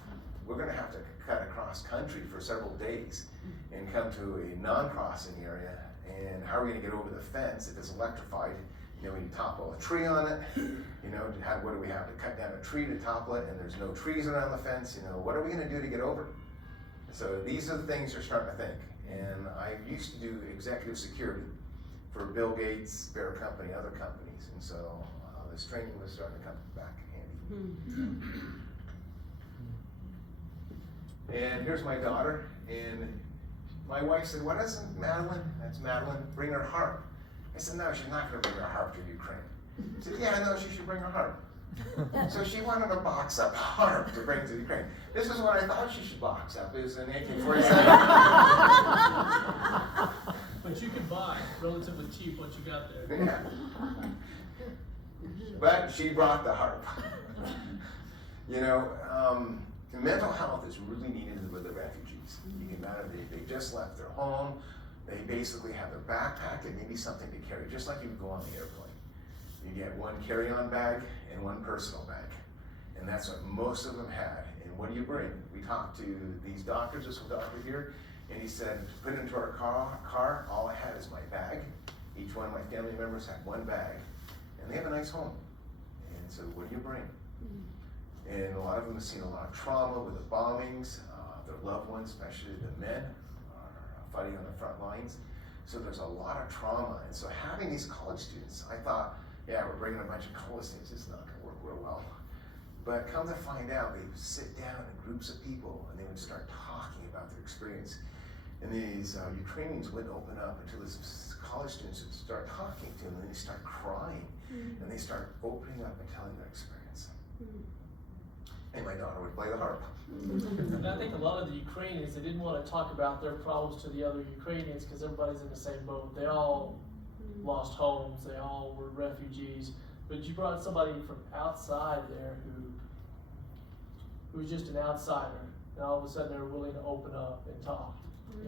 we're going to have to cut across country for several days and come to a non-crossing area. And how are we going to get over the fence if it's electrified? We topple a tree on it. What do we have to cut down a tree to topple it? And there's no trees around the fence. What are we going to do to get over? So these are the things you're starting to think. And I used to do executive security for Bill Gates, Bear Company, other companies. And so this training was starting to come back handy. And here's my daughter. And my wife said, what isn't Madeline? That's Madeline. Bring her harp. I said, no, she's not going to bring her harp to Ukraine. She said, yeah, no, she should bring her harp. So she wanted a box up harp to bring to Ukraine. This is what I thought she should box up, is an AK-47. But you can buy relatively cheap what you got there. Yeah. But she brought the harp. Mental health is really needed with the refugees. You can imagine they just left their home. They basically have their backpack and maybe something to carry, just like you would go on the airplane. You get one carry-on bag and one personal bag. And that's what most of them had. And what do you bring? We talked to these doctors, this doctor here, and he said, put it into our car, all I had is my bag. Each one of my family members had one bag. And they have a nice home. And so what do you bring? And a lot of them have seen a lot of trauma with the bombings. Their loved ones, especially the men, are fighting on the front lines. So there's a lot of trauma. And so having these college students, I thought, yeah, we're bringing a bunch of college students, it's not going to work real well. But come to find out, they would sit down in groups of people and they would start talking about their experience. And these Ukrainians wouldn't open up until this college students would start talking to them, and they start crying, and they start opening up and telling their experience. And my daughter would play the harp. And I think a lot of the Ukrainians, they didn't want to talk about their problems to the other Ukrainians because everybody's in the same boat. They all lost homes, they all were refugees. But you brought somebody from outside there who was just an outsider, and all of a sudden they were willing to open up and talk.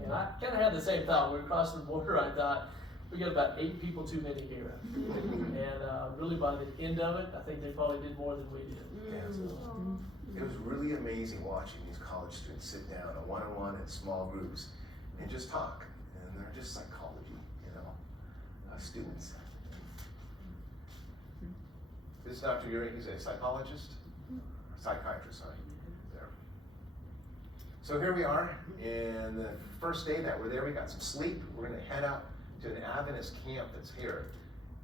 And I kind of had the same thought. When we crossed the border, I thought, we got about 8 people too many here. And really by the end of it, I think they probably did more than we did. Yeah. So, it was really amazing watching these college students sit down one-on-one in small groups and just talk. And they're just psychology, students. This is Dr. Yuri, he's a psychologist, psychiatrist, sorry. There. So here we are, and the first day that we're there, we got some sleep. We're gonna head out to an Adventist camp that's here.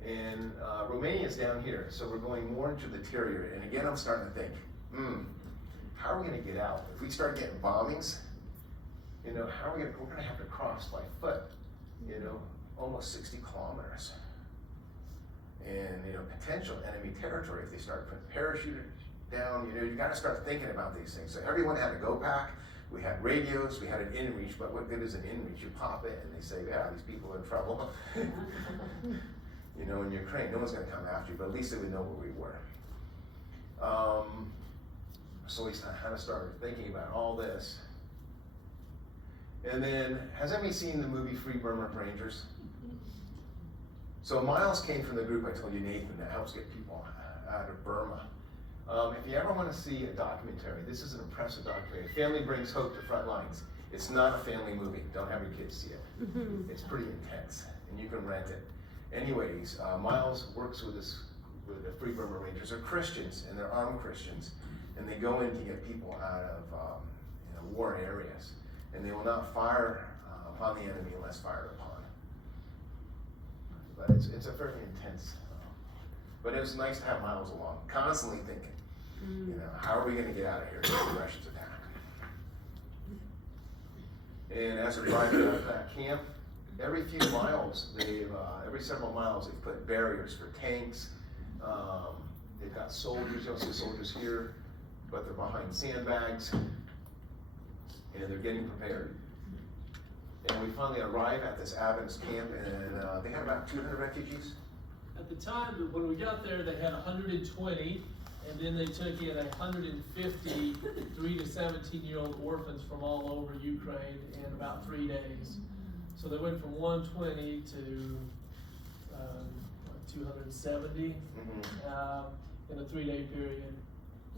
And Romania is down here, so we're going more into the interior. And again, I'm starting to think, how are we gonna get out? If we start getting bombings, how are we're gonna have to cross by foot, almost 60 kilometers. And, potential enemy territory if they start putting parachute down, you gotta start thinking about these things. So everyone had a go pack. We had radios, we had an inReach, but what good is an inReach? You pop it and they say, yeah, these people are in trouble. In Ukraine, no one's gonna come after you, but at least they would know where we were. So we kind of started thinking about all this. And then, has anybody seen the movie Free Burma Rangers? So Miles came from the group I told you, Nathan, that helps get people out of Burma. If you ever want to see a documentary, this is an impressive documentary. Family Brings Hope to Front Lines. It's not a family movie. Don't have your kids see it. It's pretty intense, and you can rent it. Anyways, Miles works with the Free Burma Rangers. They're Christians, and they're armed Christians, and they go in to get people out of war areas, and they will not fire upon the enemy unless fired upon. But it's a very intense. But it was nice to have Miles along, constantly thinking, how are we going to get out of here if the Russians attack? And as we're driving out of that camp, every few miles, every several miles, they've put barriers for tanks. They've got soldiers. You don't see soldiers here, but they're behind sandbags, and they're getting prepared. And we finally arrive at this Adventist camp, and they had about 200 refugees. at the time, when we got there, they had 120, and then they took in 150 3 to 17-year-old orphans from all over Ukraine in about 3 days. So they went from 120 to 270 in a 3-day period.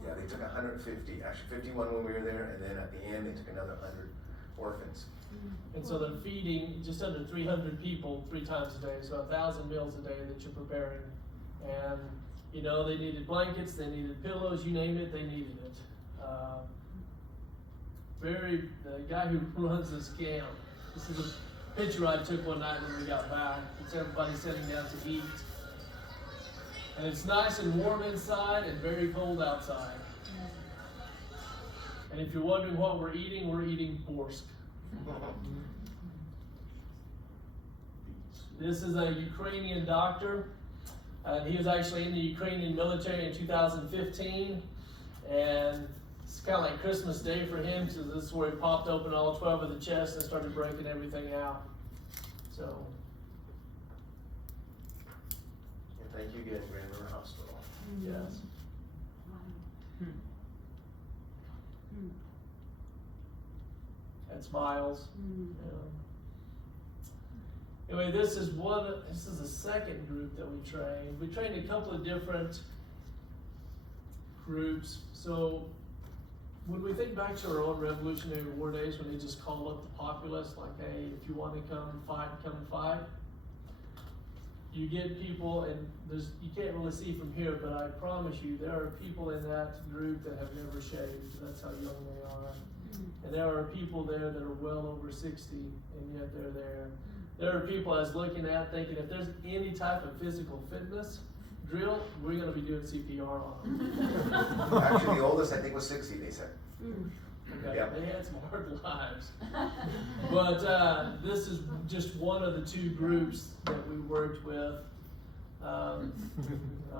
Yeah, they took 150, actually 51 when we were there, and then at the end they took another 100 orphans. And so they're feeding just under 300 people 3 times a day, so 1,000 meals a day that you're preparing. And you know, they needed blankets, they needed pillows, you name it, they needed it. The guy who runs this camp, this is a picture I took one night when we got back. It's everybody sitting down to eat. And it's nice and warm inside and very cold outside. And if you're wondering what we're eating borscht. This is a Ukrainian doctor. He was actually in the Ukrainian military in 2015. And it's kind of like Christmas Day for him, so this is where he popped open all 12 of the chests and started breaking everything out. So. And thank you again, Grand River Hospital. Yes. That's Miles. Anyway, this is the second group that we trained. We trained a couple of different groups. So when we think back to our own Revolutionary War days, when they just called up the populace, like, hey, if you want to come and fight. You get people, and you can't really see from here, but I promise you, there are people in that group that have never shaved. That's how young they are. And there are people there that are well over 60, and yet they're there. There are people I was looking at thinking, if there's any type of physical fitness drill, we're going to be doing CPR on them. Actually, the oldest I think was 60, they said. Okay, Yep. they had some hard lives. But this is just one of the two groups that we worked with. I'm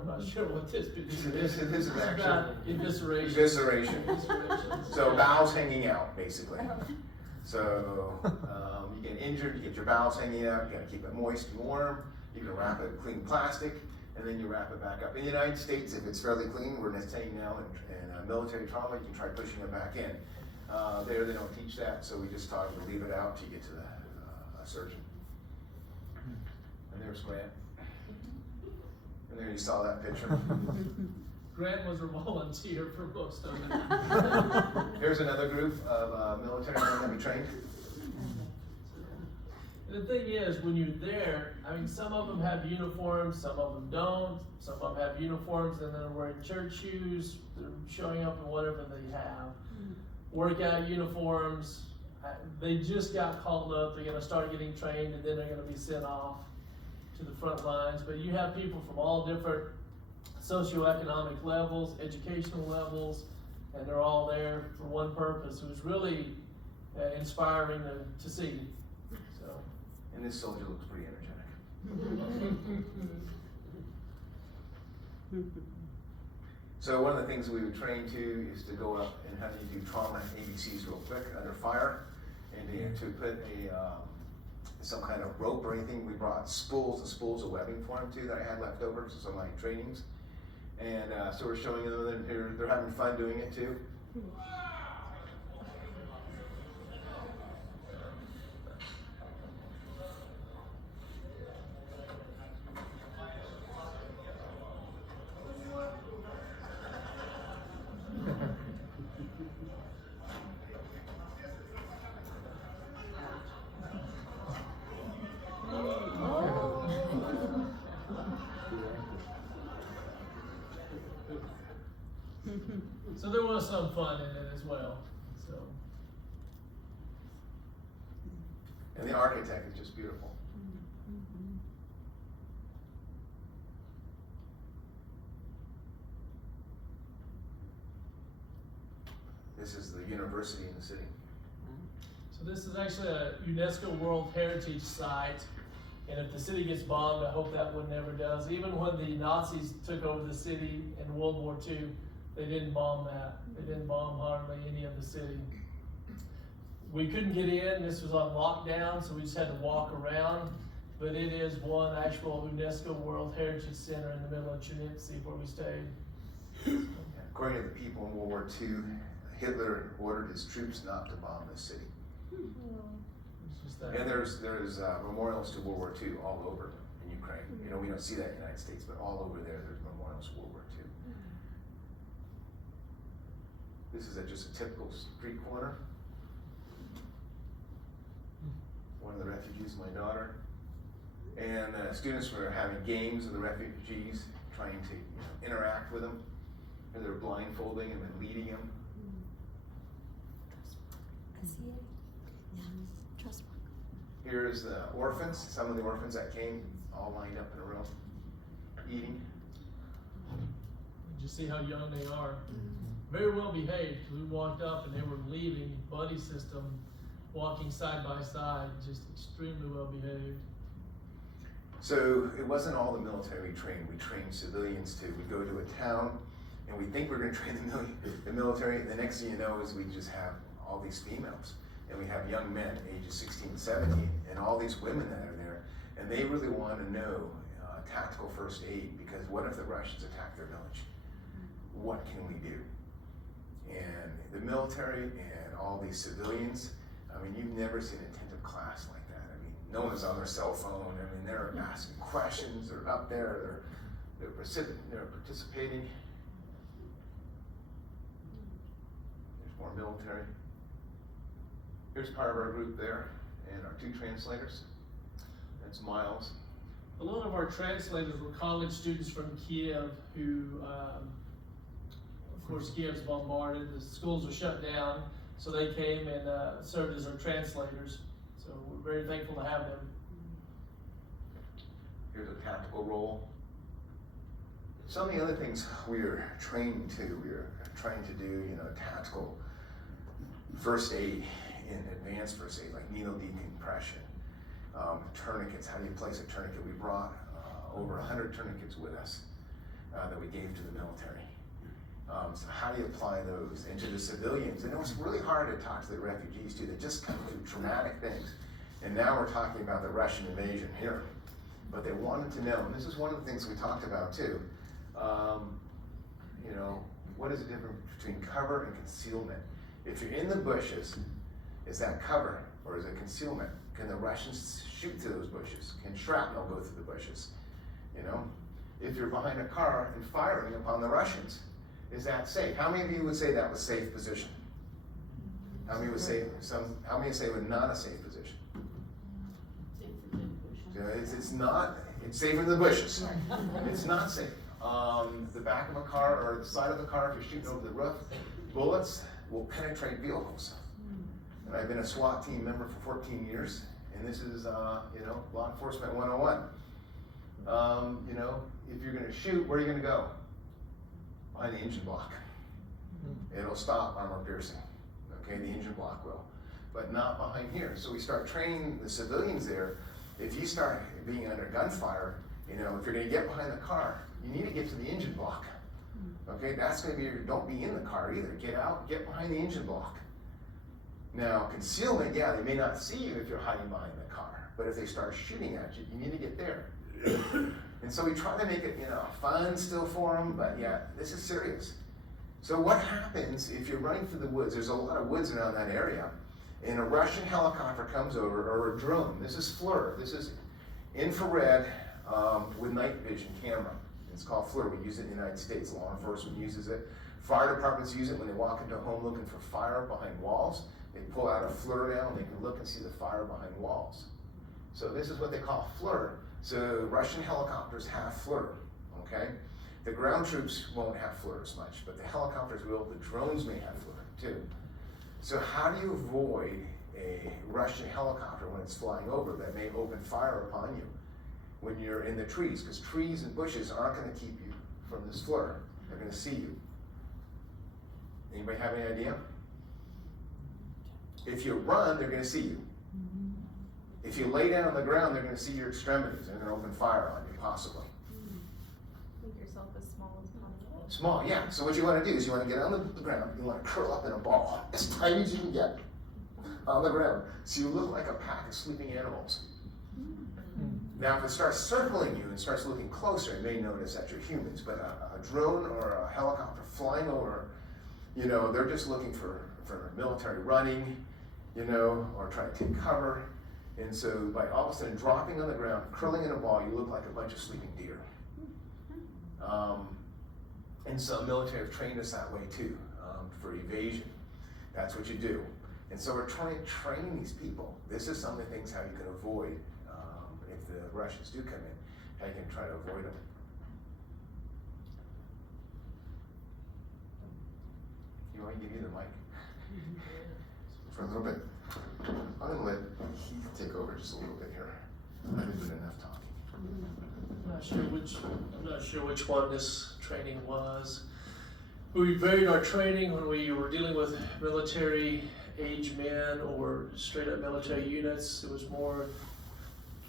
not sure what this picture is. This is It's actually about evisceration. evisceration. Evisceration. So bowels hanging out, basically. So you get injured, you get your bowels hanging out, you gotta keep it moist and warm. You can wrap it in clean plastic, and then you wrap it back up. In the United States, if it's fairly clean, we're just saying now in military trauma, you can try pushing it back in. There, they don't teach that, so we just taught them to leave it out till you get to the surgeon. And there's Grant. And there you saw that picture. Grant was a volunteer for most of it. Here's another group of military men that we trained. The thing is, when you're there, I mean, some of them have uniforms, some of them don't. Some of them have uniforms and they're wearing church shoes. They're showing up in whatever they have. Workout uniforms. They just got called up. They're going to start getting trained, and then they're going to be sent off to the front lines. But you have people from all different socioeconomic levels, educational levels, and they're all there for one purpose. It was really inspiring to see. So. And this soldier looks pretty energetic. So one of the things we would train to is to go up and how do you do trauma ABCs real quick under fire, and to put some kind of rope or anything. We brought spools and spools of webbing for them too that I had left over from some of my trainings, and so we're showing them that they're having fun doing it too. So there was some fun in it as well. So. And the architect is just beautiful. This is the university in the city. So this is actually a UNESCO World Heritage Site, and if the city gets bombed, I hope that one never does. Even when the Nazis took over the city in World War II, they didn't bomb that. They didn't bomb hardly any of the city. We couldn't get in, this was on lockdown, so we just had to walk around, but it is one actual UNESCO World Heritage Center in the middle of Chernivtsi where we stayed. According to the people in World War II, Hitler ordered his troops not to bomb the city. It's just that. And there's memorials to World War II all over in Ukraine. You know, we don't see that in the United States, but all over there's memorials to World War II. This is just a typical street corner. One of the refugees, my daughter. And students were having games with the refugees, trying to interact with them. And they were blindfolding them and leading them. Here's the orphans, some of the orphans that came, all lined up in a row, eating. Did you see how young they are? Very well behaved. We walked up and they were leaving, buddy system, walking side by side, just extremely well behaved. So it wasn't all the military we trained. We trained civilians too. We go to a town and we think we're going to train the military. The next thing you know is we just have all these females. And we have young men, ages 16 and 17, and all these women that are there. And they really want to know tactical first aid, because what if the Russians attack their village? What can we do? And the military and all these civilians, I mean, you've never seen an attentive class like that. I mean, no one's on their cell phone. I mean, they're asking questions. They're up there. They're participating. There's more military. Here's part of our group there, and our two translators. That's Miles. A lot of our translators were college students from Kiev who, of course, Kiev's bombarded, the schools were shut down, so they came and served as our translators. So we're very thankful to have them. Here's a tactical role. Some of the other things we are trained to, we are trying to do, tactical first aid, in advanced first aid, like needle decompression, tourniquets, how do you place a tourniquet? We brought over 100 tourniquets with us that we gave to the military. So how do you apply those? And to the civilians, and it was really hard to talk to the refugees too, they just come through traumatic things. And now we're talking about the Russian invasion here. But they wanted to know, and this is one of the things we talked about too, you know, what is the difference between cover and concealment? If you're in the bushes, is that cover or is it concealment? Can the Russians shoot through those bushes? Can shrapnel go through the bushes? You know, if you're behind a car and firing upon the Russians, is that safe? How many of you would say that was safe position? How many would say how many say it was not a safe position? It's not. It's safer than the bushes. It's not safe. The back of a car or the side of the car, if you're shooting over the roof, bullets will penetrate vehicles. And I've been a SWAT team member for 14 years, and this is, you know, law enforcement 101. You know, if you're going to shoot, where are you going to go? Behind the engine block. It'll stop armor piercing. Okay, the engine block will, but not behind here. So we start training the civilians there. If you start being under gunfire, you know, if you're going to get behind the car, you need to get to the engine block. Okay, that's going to be your, don't be in the car either. Get out, get behind the engine block. Now, concealment, yeah, they may not see you if you're hiding behind the car, but if they start shooting at you, you need to get there. And so we try to make it, you know, fun still for them, but yeah, this is serious. So what happens if you're running through the woods? There's a lot of woods around that area, and a Russian helicopter comes over, or a drone. This is FLIR. This is infrared with night vision camera. It's called FLIR. We use it in the United States. Law enforcement uses it. Fire departments use it when they walk into a home looking for fire behind walls. They pull out a FLIR now, and they can look and see the fire behind walls. So this is what they call FLIR. So Russian helicopters have FLIR, okay? The ground troops won't have FLIR as much, but the helicopters will. The drones may have FLIR too. So how do you avoid a Russian helicopter when it's flying over that may open fire upon you when you're in the trees? Because trees and bushes aren't going to keep you from this FLIR. They're going to see you. Anybody have any idea? If you run, they're going to see you. If you lay down on the ground, they're going to see your extremities. They're going to open fire on you, possibly. Make yourself as small as possible. Small, yeah. So what you want to do is you want to get on the ground, you want to curl up in a ball, as tiny as you can get, on the ground. So you look like a pack of sleeping animals. Now, if it starts circling you and starts looking closer, you may notice that you're humans, but a drone or a helicopter flying over, you know, they're just looking for military running, you know, or trying to take cover. And so by all of a sudden dropping on the ground, curling in a ball, you look like a bunch of sleeping deer. And so military have trained us that way too, for evasion. That's what you do. And so we're trying to train these people. This is some of the things how you can avoid, if the Russians do come in, how you can try to avoid them. You want me to give you the mic? For a little bit. I'm going to let Heath take over just a little bit here. I've been doing enough talking. I'm not sure which one this training was. We varied our training when we were dealing with military age men or straight up military units. It was more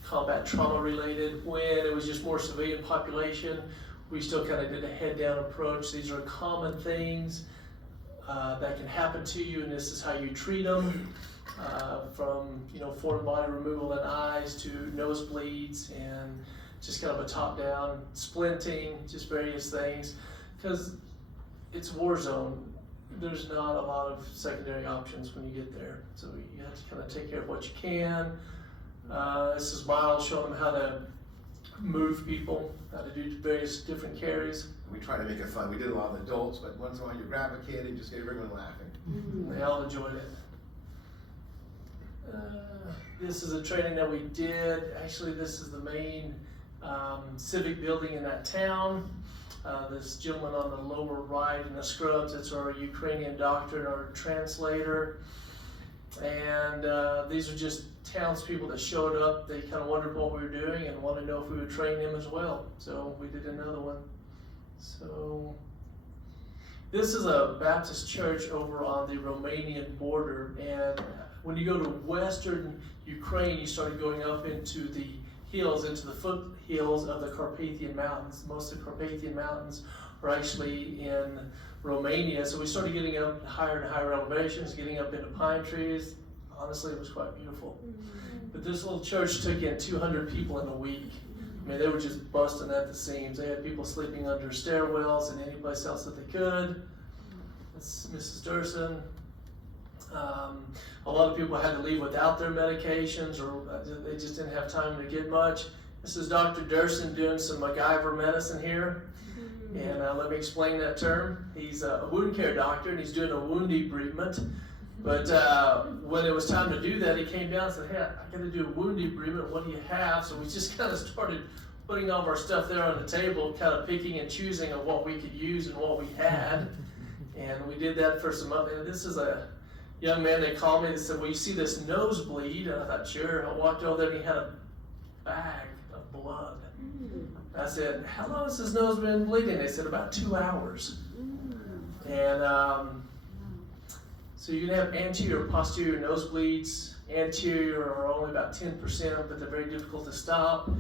combat trauma related. When it was just more civilian population, we still kind of did a head down approach. These are common things that can happen to you, and this is how you treat them. From, you know, foreign body removal in eyes to nosebleeds and just kind of a top down splinting, just various things, because it's a war zone. There's not a lot of secondary options when you get there, so you have to kind of take care of what you can. This is Miles showing them how to move people, how to do various different carries. We try to make it fun. We did a lot of adults, but once in a while you grab a kid and just get everyone laughing. They all enjoyed it. This is a training that we did. Actually, this is the main civic building in that town. This gentleman on the lower right in the scrubs, it's our Ukrainian doctor and our translator. And these are just townspeople that showed up. They kind of wondered what we were doing and wanted to know if we would train them as well. So we did another one. So This is a Baptist church over on the Romanian border, and when you go to western Ukraine, you start going up into the hills, into the foothills of the Carpathian Mountains. Most of the Carpathian Mountains are actually in Romania, so we started getting up higher and higher elevations, getting up into pine trees. Honestly, it was quite beautiful. But this little church took in 200 people in a week. I mean, they were just busting at the seams. They had people sleeping under stairwells and any place else that they could. That's Mrs. Duehrssen. A lot of people had to leave without their medications, or they just didn't have time to get much. This is Dr. Duehrssen doing some MacGyver medicine here. And let me explain that term. He's a wound care doctor, and he's doing a wound debridement. But when it was time to do that, he came down and said, hey, I got to do a wound debridement. What do you have? So we just kind of started putting all of our stuff there on the table, kind of picking and choosing of what we could use and what we had. And we did that for some other. This is a young man, they called me and said, well, you see this nosebleed? And I thought, sure. I walked over there and he had a bag of blood. I said, how long has his nose been bleeding? They said, about 2 hours. And so you can have anterior, posterior nosebleeds. Anterior are only about 10%, but they're very difficult to stop.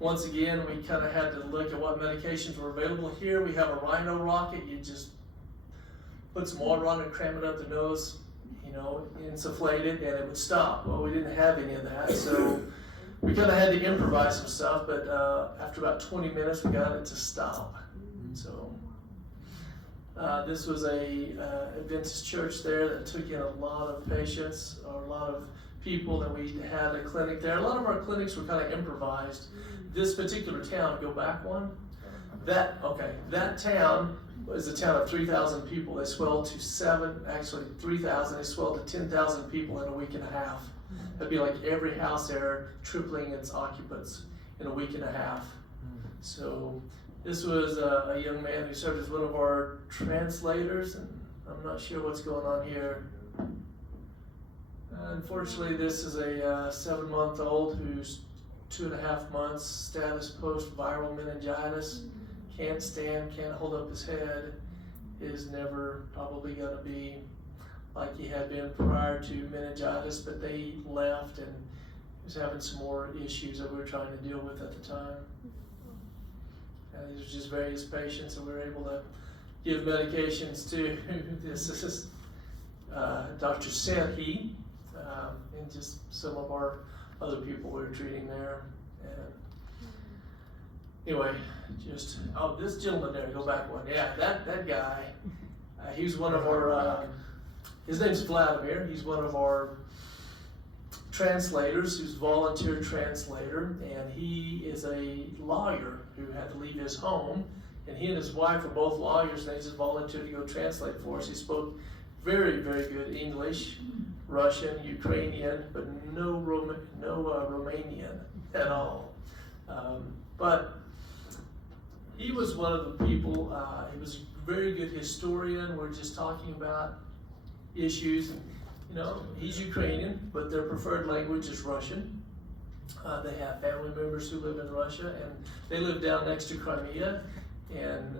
Once again, we kind of had to look at what medications were available here. We have a rhino rocket. You just put some water on it, cram it up the nose, insufflate it, and it would stop. Well, we didn't have any of that, so we kind of had to improvise some stuff, but after about 20 minutes, we got it to stop. So this was a Adventist church there that took in a lot of patients, or a lot of people, that we had a clinic there. A lot of our clinics were kind of improvised. This particular town, go back one, that town was a town of 3,000 people. They swelled to 3,000. They swelled to 10,000 people in a week and a half. That'd be like every house there tripling its occupants in a week and a half. So this was a young man who served as one of our translators, and I'm not sure what's going on here. Unfortunately, this is a 7-month-old who's 2.5 months, status post-viral meningitis. Can't stand, can't hold up his head, is never probably going to be like he had been prior to meningitis, but they left and he was having some more issues that we were trying to deal with at the time. And these are just various patients that we were able to give medications to. This is Dr. Zelenskyy, and just some of our other people we were treating there. And anyway, this gentleman there, go back one. Yeah, that guy, he's one of our, his name's Vladimir. He's one of our translators, who's a volunteer translator, and he is a lawyer who had to leave his home, and he and his wife are both lawyers, and they just volunteered to go translate for us. He spoke very, very good English, Russian, Ukrainian, but no Romanian at all. But he was one of the people, he was a very good historian. We're just talking about issues. He's Ukrainian, but their preferred language is Russian. They have family members who live in Russia, and they live down next to Crimea. And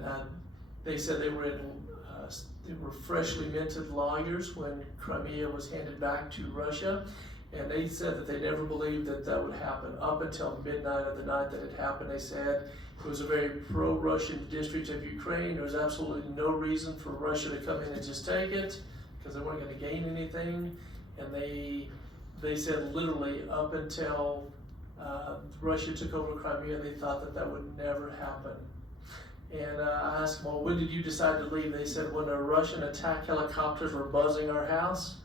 they said they were freshly minted lawyers when Crimea was handed back to Russia. And they said that they never believed that that would happen up until midnight of the night that it happened. They said it was a very pro-Russian district of Ukraine. There was absolutely no reason for Russia to come in and just take it, because they weren't going to gain anything. And they said literally up until Russia took over Crimea, they thought that would never happen. And I asked them, well, when did you decide to leave? They said, when the Russian attack helicopters were buzzing our house,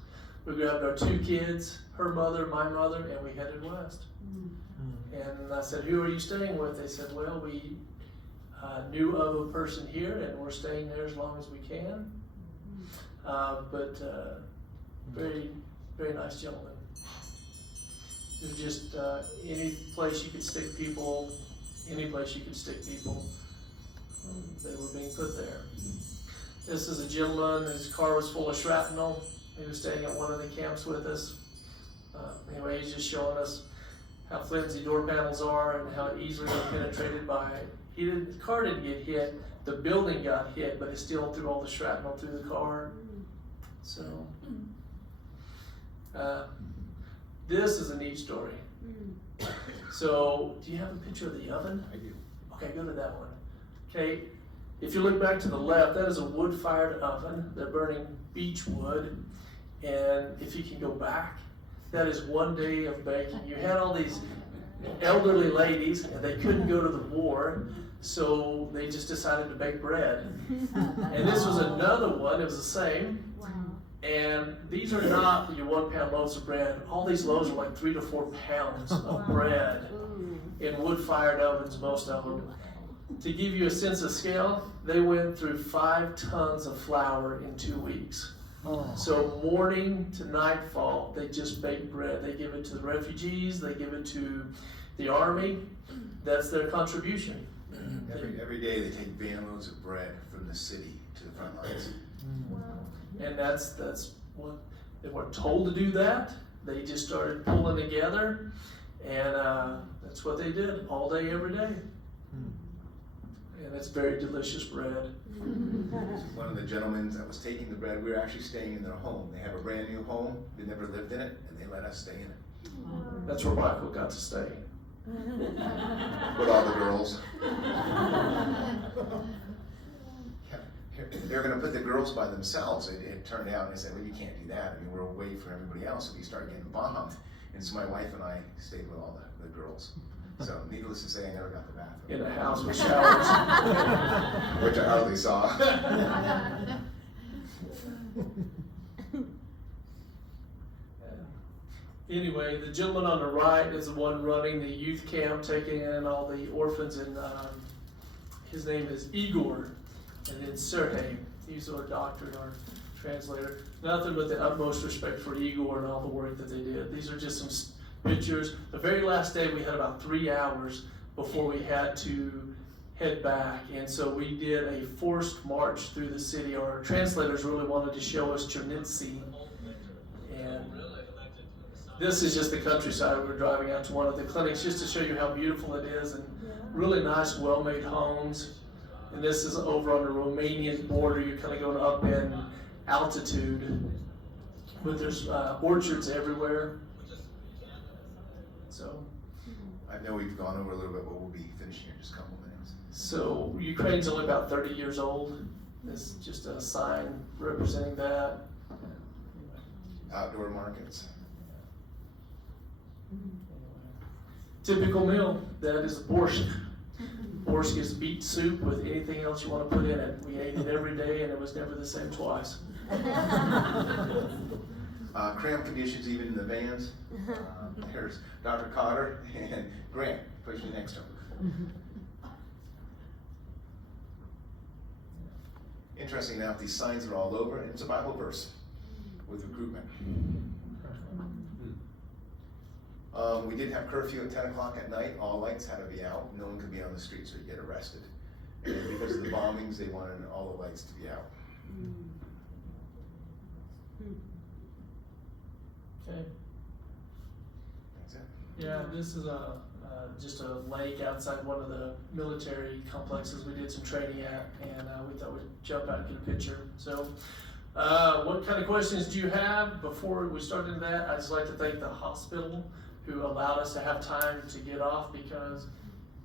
we grabbed our 2 kids, her mother, my mother, and we headed west. And I said, who are you staying with? They said, well, we knew of a person here, and we're staying there as long as we can. But very, very nice gentleman. It was just any place you could stick people, they were being put there. This is a gentleman, his car was full of shrapnel. He was staying at one of the camps with us. Anyway, he's just showing us how flimsy door panels are and how easily they're penetrated by, the car didn't get hit, the building got hit, but it still threw all the shrapnel through the car. So, this is a neat story. So, do you have a picture of the oven? I do. Okay, go to that one. Okay, if you look back to the left, that is a wood-fired oven. They're burning beech wood. And if you can go back, that is one day of baking. You had all these elderly ladies, and they couldn't go to the war, so they just decided to bake bread. And this was another one, it was the same. And these are not your 1 pound loaves of bread. All these loaves are like 3 to 4 pounds of bread in wood-fired ovens, most of them. To give you a sense of scale, they went through 5 tons of flour in 2 weeks. So morning to nightfall, they just bake bread. They give it to the refugees, they give it to the army. That's their contribution. Every day they take van loads of bread from the city to the front lines. And that's what they weren't told to do that. They just started pulling together, and that's what they did all day, every day. And it's very delicious bread. One of the gentlemen that was taking the bread, we were actually staying in their home. They have a brand new home, they never lived in it, and they let us stay in it. That's where Michael got to stay. With all the girls. They're gonna put the girls by themselves. It turned out, and they said, well, you can't do that. I mean, we're away from everybody else, so we start getting bombed. And so my wife and I stayed with all the girls. So needless to say, I never got the bathroom. In a house with showers. Which I hardly saw. Anyway, the gentleman on the right is the one running the youth camp, taking in all the orphans, and his name is Igor, and then Sergey. He's our doctor and our translator. Nothing but the utmost respect for Igor and all the work that they did. These are just some pictures. The very last day we had about 3 hours before we had to head back, and so we did a forced march through the city. Our translators really wanted to show us Chernivtsi, and this is just the countryside. We're driving out to one of the clinics just to show you how beautiful it is, and really nice, well-made homes. And this is over on the Romanian border. You're kind of going up in altitude, but there's orchards everywhere. So, I know we've gone over a little bit, but we'll be finishing in just a couple minutes. So Ukraine's only about 30 years old. This is just a sign representing that. Outdoor markets. Typical meal, that is borscht. Borscht is beet soup with anything else you want to put in it. We ate it every day, and it was never the same twice. Cramped conditions even in the vans. There's Dr. Cotter and Grant pushing next to him. Interesting enough, these signs are all over, and it's a Bible verse with recruitment. We did have curfew at 10 o'clock at night. All lights had to be out. No one could be on the streets or you'd get arrested. And because of the bombings, they wanted all the lights to be out. Okay. That's it. Yeah, this is just a lake outside one of the military complexes we did some training at, and we thought we'd jump out and get a picture. So, what kind of questions do you have? Before we start into that, I'd just like to thank the hospital who allowed us to have time to get off, because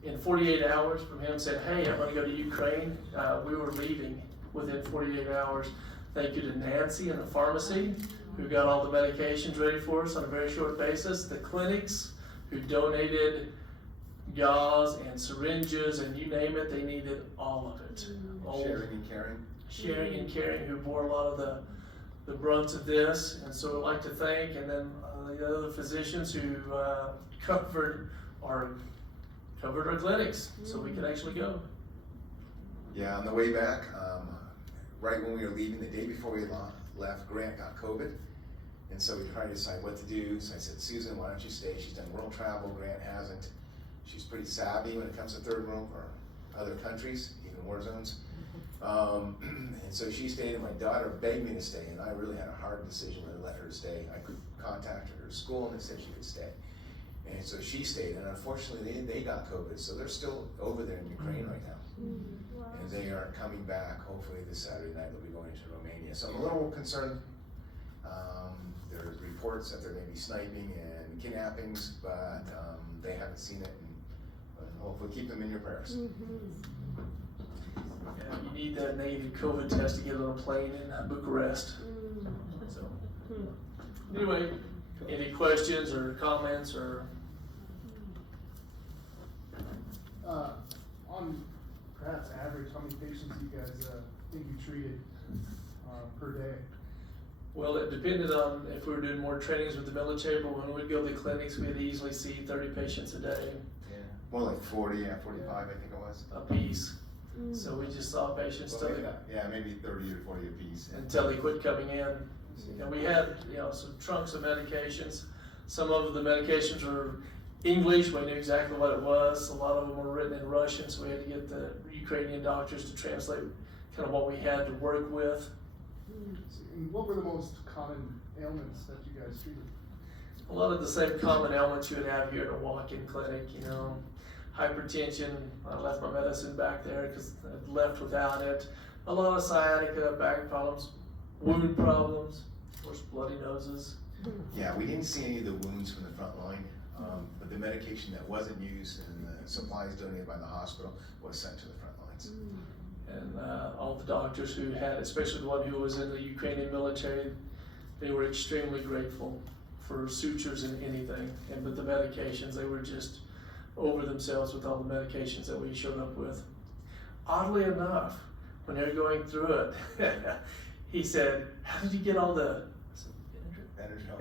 in 48 hours from him saying, hey, I'm going to go to Ukraine, we were leaving within 48 hours. Thank you to Nancy and the pharmacy who got all the medications ready for us on a very short basis. The clinics who donated gauze and syringes and you name it, they needed all of it. Sharing and caring. Sharing and caring, who bore a lot of the brunt of this. And so I'd like to thank, and then the other physicians who covered our clinics so we could actually go. Yeah, on the way back, right when we were leaving, the day before we left, Grant got COVID. And so we tried to decide what to do. So I said, Susan, why don't you stay? She's done world travel, Grant hasn't. She's pretty savvy when it comes to third world or other countries, even war zones. And so she stayed, and my daughter begged me to stay, and I really had a hard decision whether to let her stay. I could contact her school, and they said she could stay. And so she stayed, and unfortunately they got COVID, so they're still over there in Ukraine right now. And they are coming back, hopefully this Saturday night they'll be going to Romania. So I'm a little concerned. There's reports that there may be sniping and kidnappings, but they haven't seen it, but hopefully keep them in your prayers. Yeah, you need that negative COVID test to get on a plane in Bucharest. So, anyway, any questions or comments or? On perhaps average, how many patients you guys think you treated per day? Well, it depended on if we were doing more trainings with the military, but when we'd go to the clinics, we'd easily see 30 patients a day. Yeah. More like 40, yeah, 45 I think it was. A piece. So we just saw patients Well, till maybe they, not. Yeah, maybe 30 or 40 apiece. until they quit coming in. And we had, some trunks of medications. Some of the medications were English, we knew exactly what it was. A lot of them were written in Russian, so we had to get the Ukrainian doctors to translate kind of what we had to work with. And what were the most common ailments that you guys treated? A lot of the same common ailments you would have here at a walk-in clinic, hypertension. I left my medicine back there because I left without it. A lot of sciatica, back problems, wound problems, of course, bloody noses. Yeah, we didn't see any of the wounds from the front line, but the medication that wasn't used and the supplies donated by the hospital was sent to the front lines. And all the doctors who had, especially the one who was in the Ukrainian military, they were extremely grateful for sutures and anything. And with the medications, they were just over themselves with all the medications that we showed up with. Oddly enough, when they were going through it, he said, "How did you get all the?"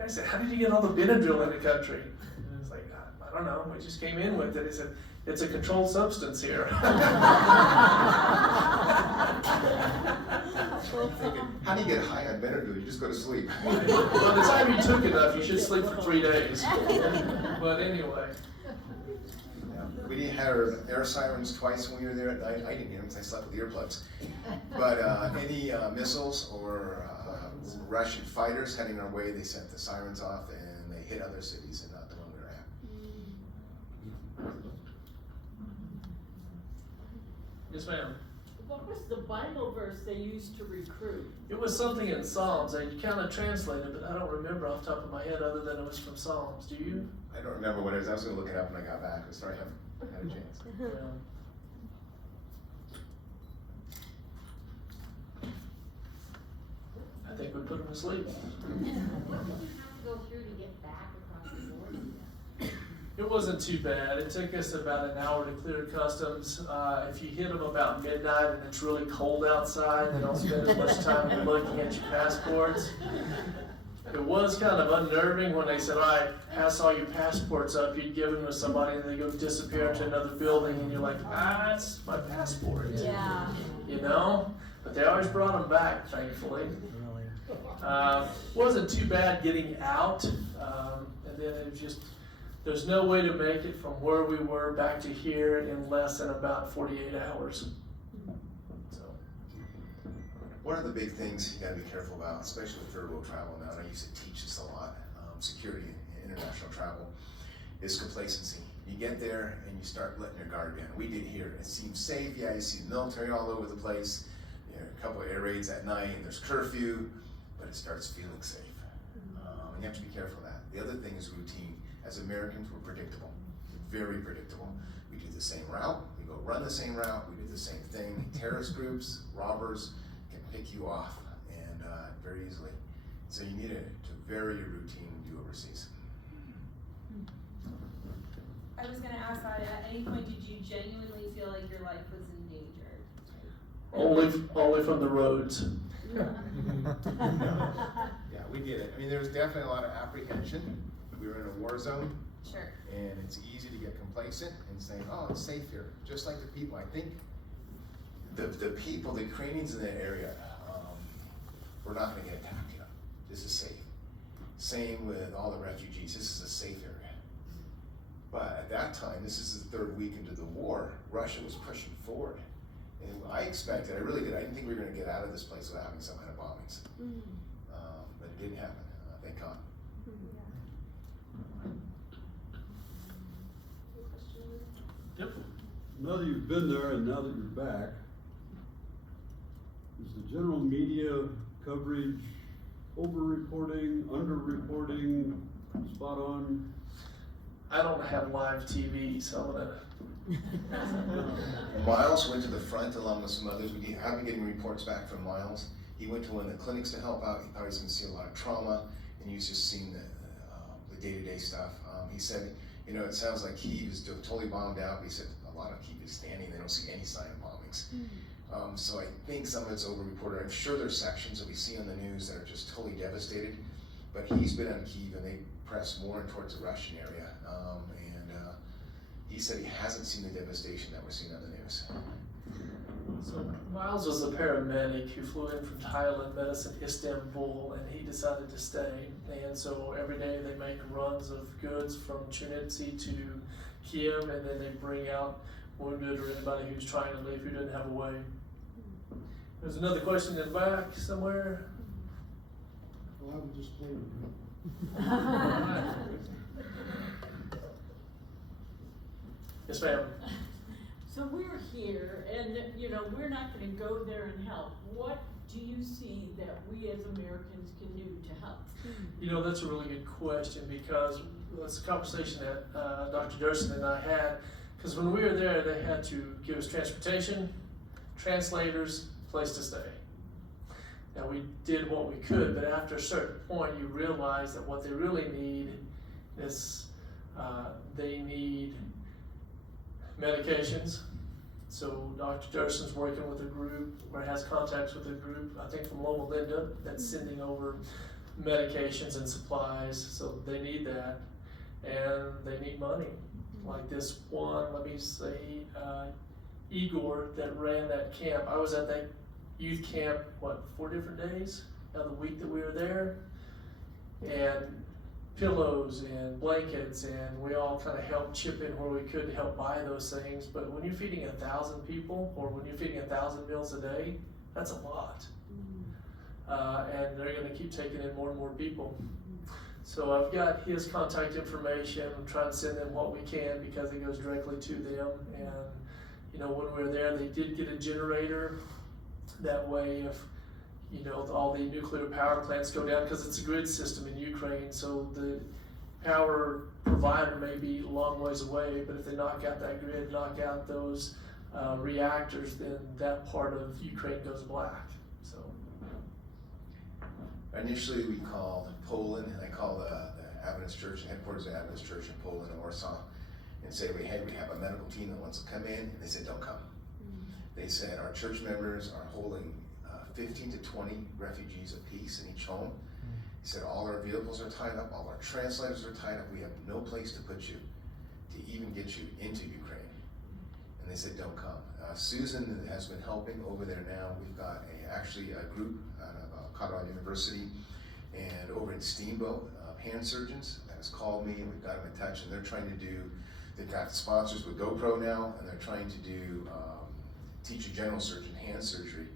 I said, "How did you get all the Benadryl in the country?" And I was like, "I don't know. We just came in with it." He said, "It's a controlled substance here." How do you get high on Benadryl? You just go to sleep. By the time you took enough, you should sleep for 3 days. But anyway. Yeah. We didn't have air sirens twice when we were there at night. I didn't hear them because I slept with earplugs. But any missiles or Russian fighters heading our way, they sent the sirens off and they hit other cities and not the one we were at. Yes, ma'am. What was the Bible verse they used to recruit? It was something in Psalms. I kind of translated, but I don't remember off the top of my head other than it was from Psalms. Do you? I don't remember what it is. I was going to look it up when I got back. I'm sorry I haven't had a chance. Yeah. I think we put them to sleep. What did you have to go through to get back across the border? It wasn't too bad. It took us about an hour to clear customs. If you hit them about midnight and it's really cold outside, they don't spend as much time looking at your passports. It was kind of unnerving when they said, "All right, pass all your passports up." You'd give them to somebody and they go disappear into another building and you're like, "That's my passport." Yeah. But they always brought them back, thankfully. Wasn't too bad getting out. And then it was just, there's no way to make it from where we were back to here in less than about 48 hours. So. One of the big things you got to be careful about, especially with third world travel now, and I used to teach this a lot, security in international travel, is complacency. You get there and you start letting your guard down. We did here. It seems safe. Yeah, you see the military all over the place. A couple of air raids at night and there's curfew, but it starts feeling safe. And you have to be careful of that. The other thing is routine. As Americans, we're predictable, very predictable. We do the same route, we go run the same route, we do the same thing. Terrorist groups, robbers can pick you off and very easily. So you need to vary your routine when you do overseas. I was gonna ask that, at any point did you genuinely feel like your life was in danger? Only from the roads. Yeah, we did it. I mean, there was definitely a lot of apprehension. We were in a war zone. Sure. And it's easy to get complacent and say, "Oh, it's safe here." Just like the people. I think the people, the Ukrainians in that area, we're not going to get attacked here. This is safe. Same with all the refugees. This is a safe area. But at that time, this is the third week into the war, Russia was pushing forward. And I expected, I really did, I didn't think we were going to get out of this place without having some kind of bombings. But it didn't happen, thank God. now that you've been there and now that you're back, is the general media coverage over-reporting, under-reporting, spot on? I don't have live TV, so I'm gonna. Miles went to the front along with some others. I've been getting reports back from Miles. He went to one of the clinics to help out. He thought he was gonna see a lot of trauma, and he was just seeing the day-to-day stuff. He said, you know, it sounds like Kyiv is totally bombed out, but he said a lot of Kyiv is standing. They don't see any sign of bombings. So I think some of it's over-reported. I'm sure there's sections that we see on the news that are just totally devastated, but he's been on Kyiv and they press more towards the Russian area. He said he hasn't seen the devastation that we're seeing on the news. So Miles was a paramedic who flew in from Thailand, met us in Istanbul, and he decided to stay. And so every day they make runs of goods from Chernivtsi to Kiev, and then they bring out wounded or anybody who's trying to leave who doesn't have a way. There's another question in the back somewhere. Well, I would just play with you. Yes, ma'am. So we're here, and you know, we're not gonna go there and help. What do you see that we as Americans can do to help? You know, that's a really good question, because it's a conversation that Dr. Duehrssen and I had, because when we were there, they had to give us transportation, translators, place to stay. Now, we did what we could, but after a certain point, you realize that what they really need is they need medications. So Dr. Duehrsson's working with a group, or has contacts with a group, I think from Loma Linda, that's sending over medications and supplies, so they need that. And they need money. Like this one, let me say, Igor that ran that camp. I was at that youth camp, 4 different days out of the week that we were there. And pillows and blankets, and we all kind of helped chip in where we could to help buy those things. But when you're feeding 1,000 people, or when you're feeding 1,000 meals a day, that's a lot. And they're going to keep taking in more and more people. So I've got his contact information. I'm trying to send them what we can because it goes directly to them. And you know, when we were there, they did get a generator. That way, if you know, all the nuclear power plants go down, because it's a grid system in Ukraine, so the power provider may be a long ways away, but if they knock out that grid, knock out those reactors, then that part of Ukraine goes black. So Initially, we called Poland, and I called the Adventist Church, the headquarters of the Adventist Church in Poland and Warsaw, and said, we have a medical team that wants to come in, and they said, don't come. They said, our church members are holding 15 to 20 refugees apiece in each home. He said, all our vehicles are tied up, all our translators are tied up, we have no place to put you, to even get you into Ukraine. And they said, don't come. Susan has been helping over there now. We've got actually a group out of Colorado University and over in Steamboat, hand surgeons that has called me, and we've got them in touch, and they're trying to do, they've got sponsors with GoPro now, and they're trying to do, teach a general surgeon hand surgery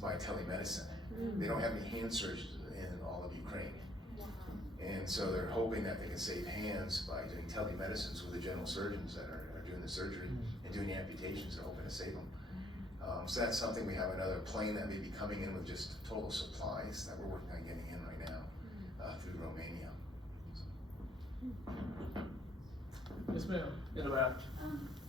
by telemedicine. They don't have any hand surgeons in all of Ukraine. And so they're hoping that they can save hands by doing telemedicines with the general surgeons that are doing the surgery and doing the amputations. They're hoping to save them. So that's something. We have another plane that may be coming in with just total supplies that we're working on getting in right now through Romania. yes, ma'am. In the back.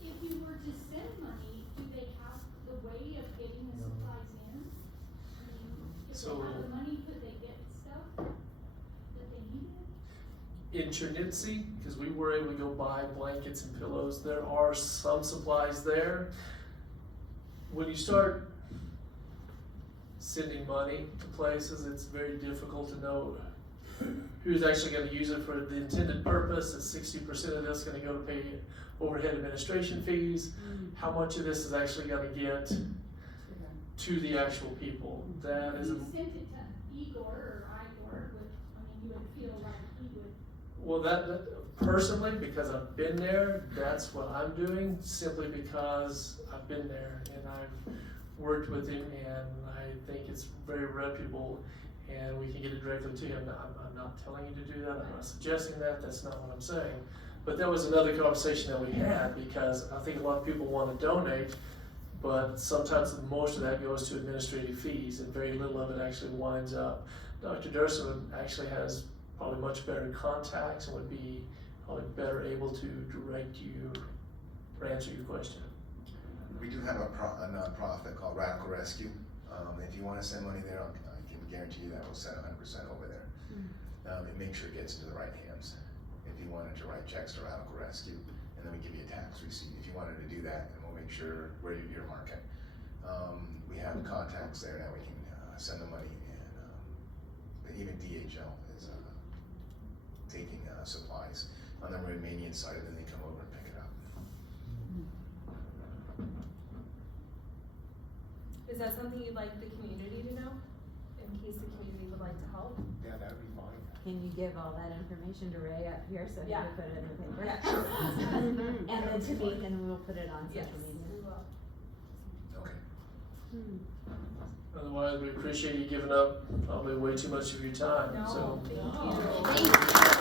If you were to send money, do they have the way of getting the supplies in? I mean, if So- they have the money, could they get stuff that they needed? In Chernivtsi, because we were able to go buy blankets and pillows, there are some supplies there. When you start sending money to places, it's very difficult to know who's actually going to use it for the intended purpose. Is 60% of this going to go to pay overhead administration fees? How much of this is actually going to get to the actual people? That If is. you sent it to Igor or Igor, you would feel like he would. Well, that personally, because I've been there, that's what I'm doing, simply because I've been there and I've worked with him, and I think it's very reputable, and we can get it directly to him. Now, I'm not telling you to do that, I'm not suggesting that, that's not what I'm saying. But there was another conversation that we had, because I think a lot of people wanna donate, but sometimes most of that goes to administrative fees, and very little of it actually winds up. Dr. Duehrssen actually has probably much better contacts and would be probably better able to direct you or answer your question. We do have a nonprofit called Radical Rescue. If you wanna send money there, I can guarantee you that we'll send 100% over there. And make sure it gets into the right hands. If you wanted to write checks to Radical Rescue, and then we give you a tax receipt. If you wanted to do that, then we'll make sure where you earmark it. We have contacts there now, we can send the money, and even DHL is taking supplies on the Romanian side, and then they come over and pick it up. Is that something you'd like the community to know, in case the community would like to help? Yeah, that would be fine. Can you give all that information to Ray up here so he Yeah. can put it in the paper? Yeah. And then to me, and we'll put it on Yes, social we media. will. Okay. Otherwise, we appreciate you giving up probably way too much of your time, No, so. thank you. Thank you.